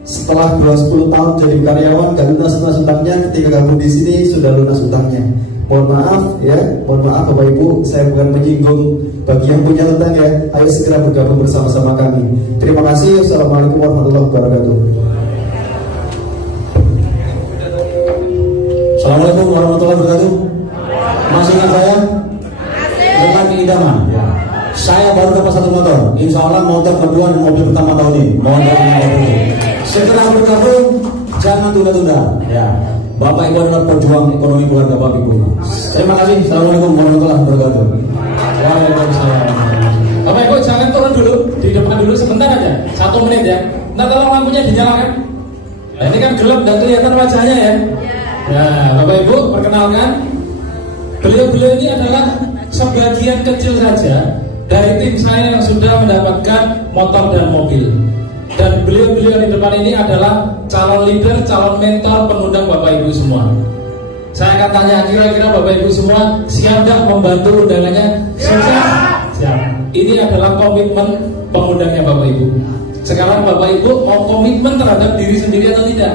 Setelah 10 tahun jadi karyawan gak lunas hutangnya, ketika gabung di sini sudah lunas hutangnya. Mohon maaf ya, mohon maaf Bapak Ibu, saya bukan menyinggung bagi yang punya hutang ya. Ayo segera bergabung bersama-sama kami. Terima kasih. Assalamualaikum warahmatullahi wabarakatuh. Assalamualaikum warahmatullahi wabarakatuh. Masih ingat saya? Lelaki idaman. Saya baru dapat 1 motor. Insya Allah motor kedua dan mobil pertama tahun ini. Mohon doanya dulu. Segera bergabung, jangan tunda-tunda. Ya. Bapak Ibu adalah pejuang ekonomi keluarga Bapak Ibu. Terima kasih. Assalamualaikum warahmatullahi wabarakatuh. Waalaikumsalam. Bapak Ibu jangan turun dulu, di depan dulu sebentar aja, 1 menit ya. Nah tolong lampunya dinyalakan. Nah ini kan gelap dan kelihatan wajahnya ya. Nah Bapak Ibu perkenalkan, beliau-beliau ini adalah sebagian kecil saja dari tim saya yang sudah mendapatkan motor dan mobil. Dan beliau-beliau di depan ini adalah calon leader, calon mentor, pengundang Bapak Ibu semua. Saya akan tanya, kira-kira Bapak Ibu semua siap gak membantu undangannya? Siap? Siap. Ini adalah komitmen pengundangnya Bapak Ibu. Sekarang Bapak Ibu mau komitmen terhadap diri sendiri atau tidak?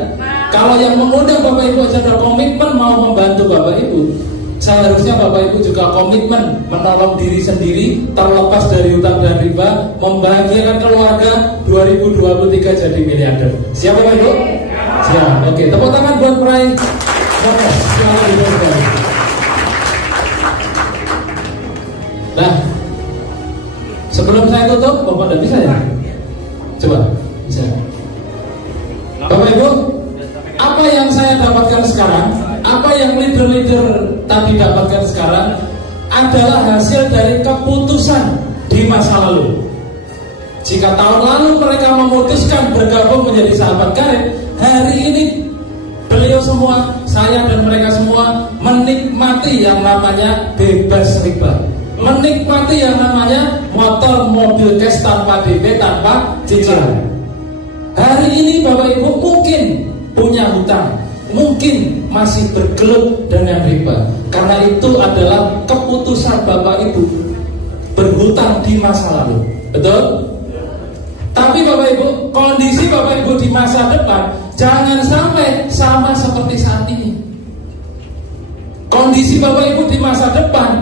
Kalau yang mengundang Bapak Ibu saja ada komitmen mau membantu Bapak Ibu, seharusnya Bapak Ibu juga komitmen menolong diri sendiri, terlepas dari utang dan riba, membahagiakan keluarga 2023 jadi miliarder. Siap Bapak Ibu? Siap. Oke, tepuk tangan buat peraih. Nah, sebelum saya tutup, Bapak tidak bisa ya? Coba, bisa. Bapak Ibu, apa yang saya dapatkan sekarang, apa yang leader-leader tadi dapatkan sekarang adalah hasil dari keputusan di masa lalu. Jika tahun lalu mereka memutuskan bergabung menjadi sahabat karib, hari ini beliau semua, saya dan mereka semua menikmati yang namanya bebas riba, menikmati yang namanya motor, mobil cash tanpa DP, tanpa cicilan. Hari ini Bapak Ibu mungkin punya hutang, mungkin masih bergelut dengan riba, karena itu adalah keputusan Bapak Ibu berhutang di masa lalu. Betul? Tapi Bapak Ibu, kondisi Bapak Ibu di masa depan jangan sampai sama seperti saat ini. Kondisi Bapak Ibu di masa depan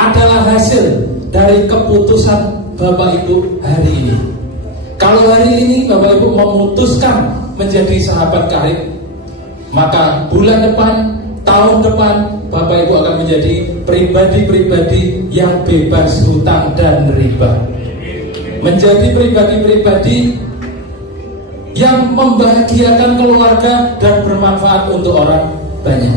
adalah hasil dari keputusan Bapak Ibu hari ini. Kalau hari ini Bapak Ibu memutuskan menjadi sahabat karib, maka bulan depan, tahun depan Bapak Ibu akan menjadi pribadi-pribadi yang bebas hutang dan riba, menjadi pribadi-pribadi yang membahagiakan keluarga dan bermanfaat untuk orang banyak.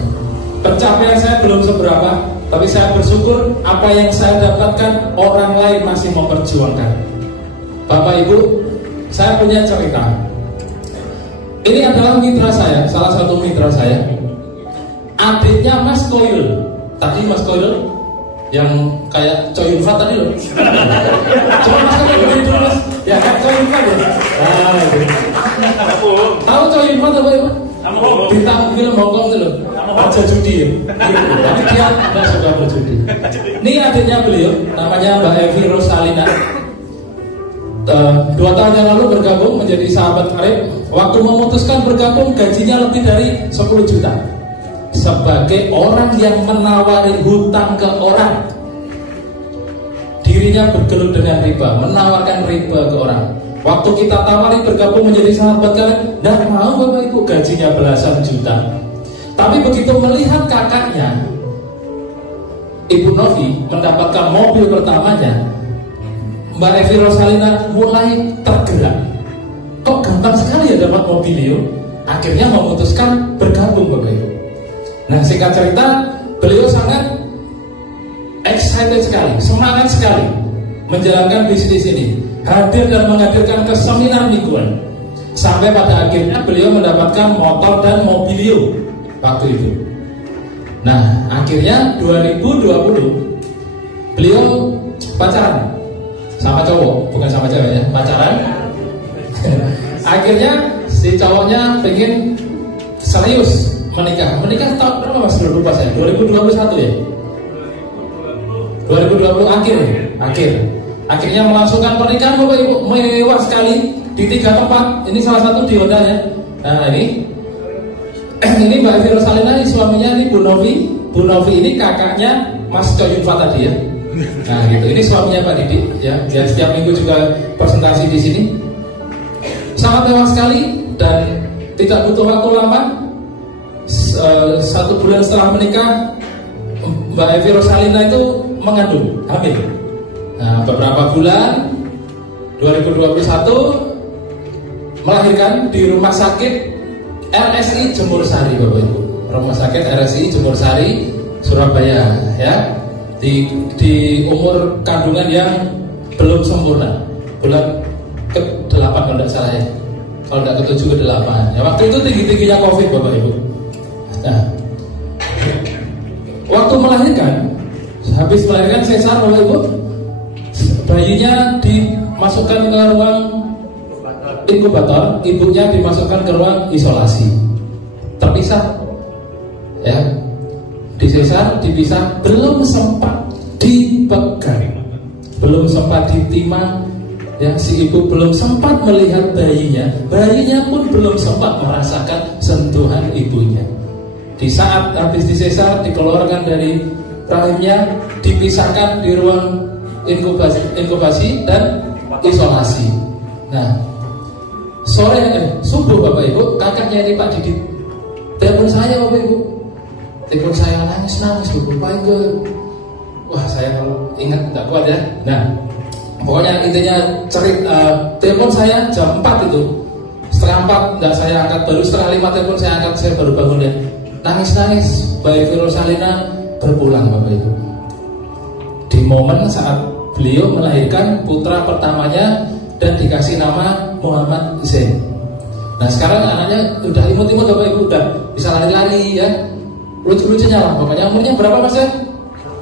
Pencapaian saya belum seberapa, tapi saya bersyukur apa yang saya dapatkan orang lain masih memperjuangkan. Bapak Ibu, saya punya cerita. Ini adalah mitra saya, salah satu mitra saya, adiknya Mas Koyul. Tadi Mas Koyul yang kayak Coyul Fat tadi loh. Coba Mas Koyul berdiri dulu Mas. Ya kan Coyul Fat ya. Nah, tahu Coyul Fat apa Ibu? Bintang film Hongkong itu loh. Aja judi ya. Tapi dia tidak suka berjudi. Ini adiknya beliau, namanya Mbak Evi Rosalina. 2 tahun yang lalu bergabung menjadi sahabat karib. Waktu memutuskan bergabung gajinya lebih dari 10 juta. Sebagai orang yang menawari hutang ke orang, dirinya bergelut dengan riba, menawarkan riba ke orang. Waktu kita tawari bergabung menjadi sahabat karib, tidak mau Bapak Ibu, gajinya belasan juta. Tapi begitu melihat kakaknya Ibu Novi mendapatkan mobil pertamanya, Mbak Evi Rosalina mulai tergerak. Kok gampang sekali ya dapat mobil yuk? Akhirnya memutuskan bergabung Bapak Ibu. Nah singkat cerita, beliau sangat excited sekali, semangat sekali menjalankan bisnis ini, hadir dan menghadirkan ke seminar mingguan. Sampai pada akhirnya beliau mendapatkan motor dan mobilio. waktu itu. Nah, akhirnya 2020 beliau pacaran sama cowok, bukan sama cewek ya, pacaran. Akhirnya si cowoknya pengen serius menikah tahun berapa Mas? Lupa saya. 2021 ya. 2020 akhir. Akhirnya melangsungkan pernikahan Bapak Ibu, mewah sekali di 3 tempat. Ini salah satu di Honda ya. Nah ini Mbak Evi Rosalina, ini suaminya, ini Bu Novi. Bu Novi ini kakaknya Mas Coyunfa tadi ya. Nah gitu. Ini suaminya Pak Didi ya. Dia setiap minggu juga presentasi di sini. Sangat mewah sekali dan tidak butuh waktu lama. 1 bulan setelah menikah, Mbak Evi Rosalina itu mengandung, hamil. Nah, beberapa bulan 2021 melahirkan di rumah sakit RSI Jemur Sari, Bapak Ibu. Rumah sakit RSI Jemur Sari, Surabaya ya. Di umur kandungan yang belum sempurna, bulan ke-8 kalau tidak salah ya. Kalau tidak ke-7 ke-8. Ya, waktu itu tinggi-tingginya Covid, Bapak Ibu. Nah, waktu melahirkan, habis melahirkan sesar Bapak Ibu, bayinya dimasukkan ke ruang inkubator, ibunya dimasukkan ke ruang isolasi, terpisah, ya, disesar, dipisah, belum sempat dipegang, belum sempat ditimang, ya, si ibu belum sempat melihat bayinya pun belum sempat merasakan sentuhan ibunya. Di saat habis disesar, dikeluarkan dari rahimnya, dipisahkan di ruang inkubasi dan isolasi. Nah, subuh Bapak Ibu, kakaknya ini Pak Didi telepon saya Bapak Ibu, telepon saya nangis Bapak Ibu. Wah, saya kalau ingat tidak kuat ya. Nah, pokoknya intinya telepon saya jam 4 itu, setengah 4 tidak saya angkat, baru setengah 5 telepon saya angkat, saya baru bangun ya. Nangis Mbak Evi Rosalina berpulang Bapak Ibu. Di momen saat beliau melahirkan putra pertamanya dan dikasih nama Muhammad Zain. Nah sekarang anaknya udah imut-imut Bapak Ibu, udah bisa lari-lari ya, lucu-lucunya lah pokoknya. Umurnya berapa Mas ya?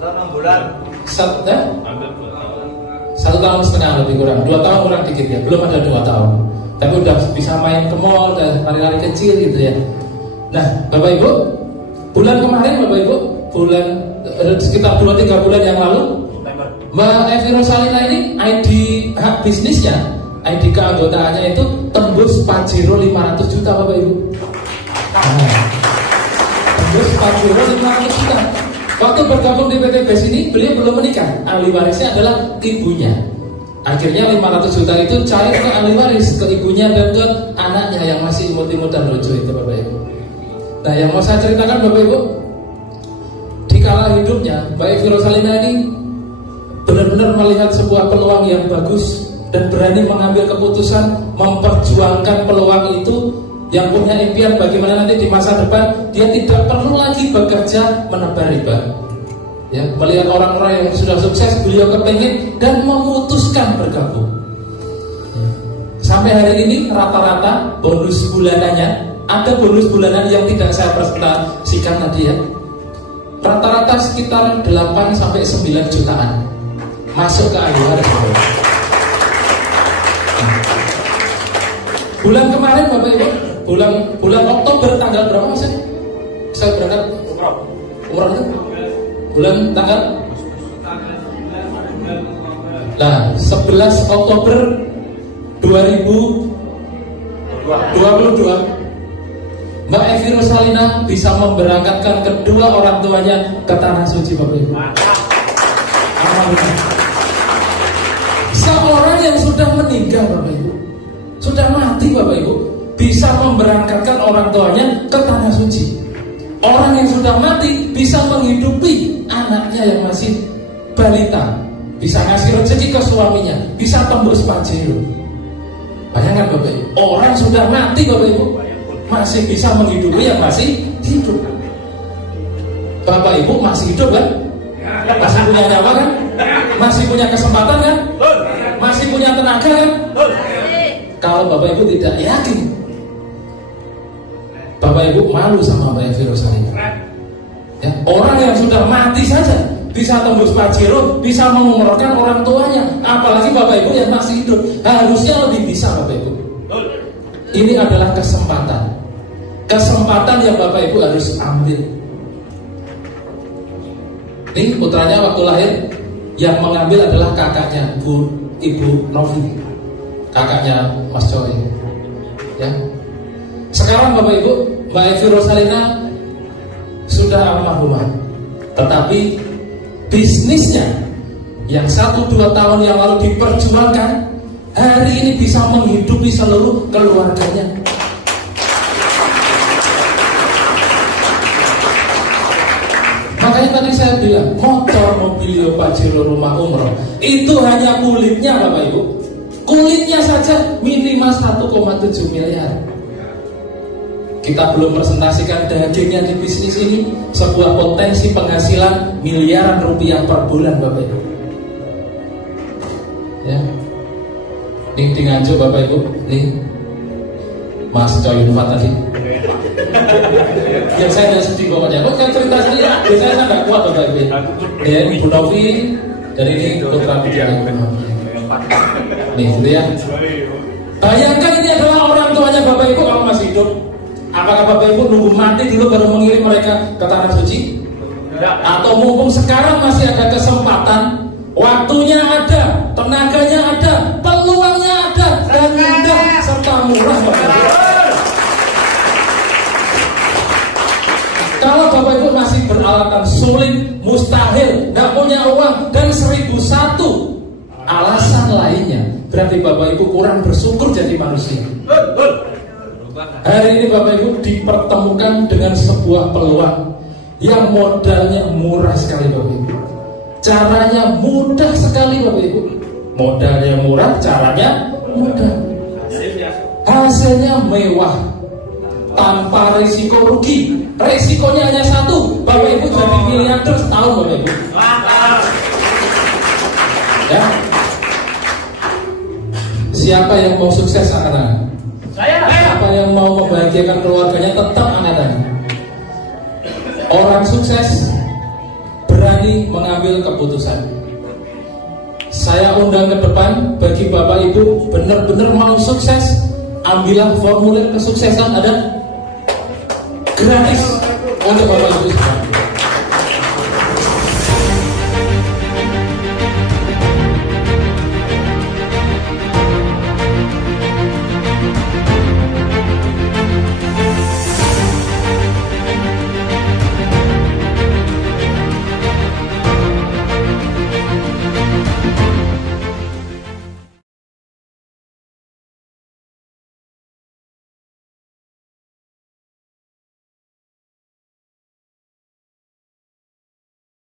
6 bulan. 1 tahun setengah lebih kurang, 2 tahun kurang dikit ya, belum ada 2 tahun. Tapi udah bisa main ke mall, udah lari-lari kecil gitu ya. Nah Bapak Ibu, bulan kemarin Bapak Ibu, sekitar 2-3 bulan yang lalu, Mbak Evi Rosalina ini ID hak bisnisnya, ID keanggotaannya itu tembus Pajero 500 juta Bapak Ibu. Tembus Pajero 500 juta. Waktu bergabung di PT BES ini beliau belum menikah, ahli warisnya adalah ibunya. Akhirnya 500 juta itu cair ke ahli waris, ke ibunya dan ke anaknya yang masih imut-imut dan lucu itu Bapak Ibu. Nah yang mau saya ceritakan Bapak Ibu, di kala hidupnya Mbak Evi Rosalina ini benar-benar melihat sebuah peluang yang bagus dan berani mengambil keputusan memperjuangkan peluang itu, yang punya impian bagaimana nanti di masa depan dia tidak perlu lagi bekerja menebar riba. Ya, melihat orang-orang yang sudah sukses, beliau kepengen dan memutuskan bergabung. Sampai hari ini rata-rata bonus bulanannya, ada bonus bulanan yang tidak saya presentasikan tadi ya, rata-rata sekitar 8-9 jutaan masuk ke ahli waris. Bulan kemarin Bapak Ibu, bulan Oktober tanggal berapa Mas? Saya berangkat umrah itu bulan tanggal 11 Oktober 2022 Mbak Evi Rosalina bisa memberangkatkan kedua orang tuanya ke Tanah Suci Bapak Ibu. Seorang yang sudah meninggal Bapak Ibu, sudah mati Bapak Ibu, bisa memberangkatkan orang tuanya ke Tanah Suci. Orang yang sudah mati bisa menghidupi anaknya yang masih balita, bisa ngasih rezeki ke suaminya, bisa tembus Pajero. Bayangkan Bapak Ibu, orang sudah mati Bapak Ibu masih bisa menghidupi yang masih hidup. Bapak Ibu masih hidup kan? Masih punya nyawa kan? Masih punya kesempatan kan? Masih punya tenaga kan? Kalau Bapak Ibu tidak yakin, Bapak Bapak Ibu malu sama Mbak Evi Rosalina. Ya, orang yang sudah mati saja bisa tembus Pajero, bisa mengumrohkan orang tuanya, apalagi Bapak Ibu yang masih hidup. Harusnya lebih bisa Bapak Ibu. Ini adalah kesempatan yang Bapak Ibu harus ambil. Ini putranya waktu lahir yang mengambil adalah kakaknya Ibu Novi, kakaknya Mas Coy. Ya. Sekarang Bapak Ibu, Mbak Evi Rosalina sudah almarhumah, tetapi bisnisnya yang 1-2 tahun yang lalu diperjuangkan, hari ini bisa menghidupi seluruh keluarganya. Makanya tadi saya bilang, motor, mobil, Pajero, rumah umroh itu hanya kulitnya Bapak Ibu. Kulitnya saja minimal 1,7 miliar. Kita belum presentasikan dagingnya di bisnis ini, sebuah potensi penghasilan miliaran rupiah per bulan Bapak Ibu. Ya. Ini di Nganjuk Bapak Ibu, nih Mas Coy Yunfat tadi. Yang saya tidak sedih pokoknya. Kok saya cerita sendiri, biasanya saya nggak kuat Bapak Ibu. Ya, Ibu Novi dan ini Putra Bidya. Nih, gitu ya. Bayangkan ini adalah orang tuanya Bapak Ibu kalau masih hidup. Apakah Bapak Ibu nunggu mati dulu baru mengirim mereka ke tanah suci? Atau mumpung sekarang masih ada kesempatan, waktunya ada, tenaganya ada, peluangnya ada, dan mudah serta murah Bapak Ibu. Kalau Bapak Ibu masih beralasan sulit, mustahil, tidak punya uang, dan 1001 alasan lainnya, berarti Bapak Ibu kurang bersyukur jadi manusia. Hari ini Bapak Ibu dipertemukan dengan sebuah peluang yang modalnya murah sekali Bapak Ibu. Caranya mudah sekali Bapak Ibu. Modalnya murah, caranya mudah. Hasilnya mewah, tanpa risiko rugi. Risikonya hanya satu, Bapak Ibu jadi miliarder setahun Bapak Ibu. Ya. Siapa yang mau sukses anak-anak? Siapa yang mau membahagiakan keluarganya tetap anak-anak. Orang sukses berani mengambil keputusan. Saya undang ke depan bagi Bapak Ibu benar-benar mau sukses, ambillah formulir kesuksesan, ada gratis untuk Bapak Ibu.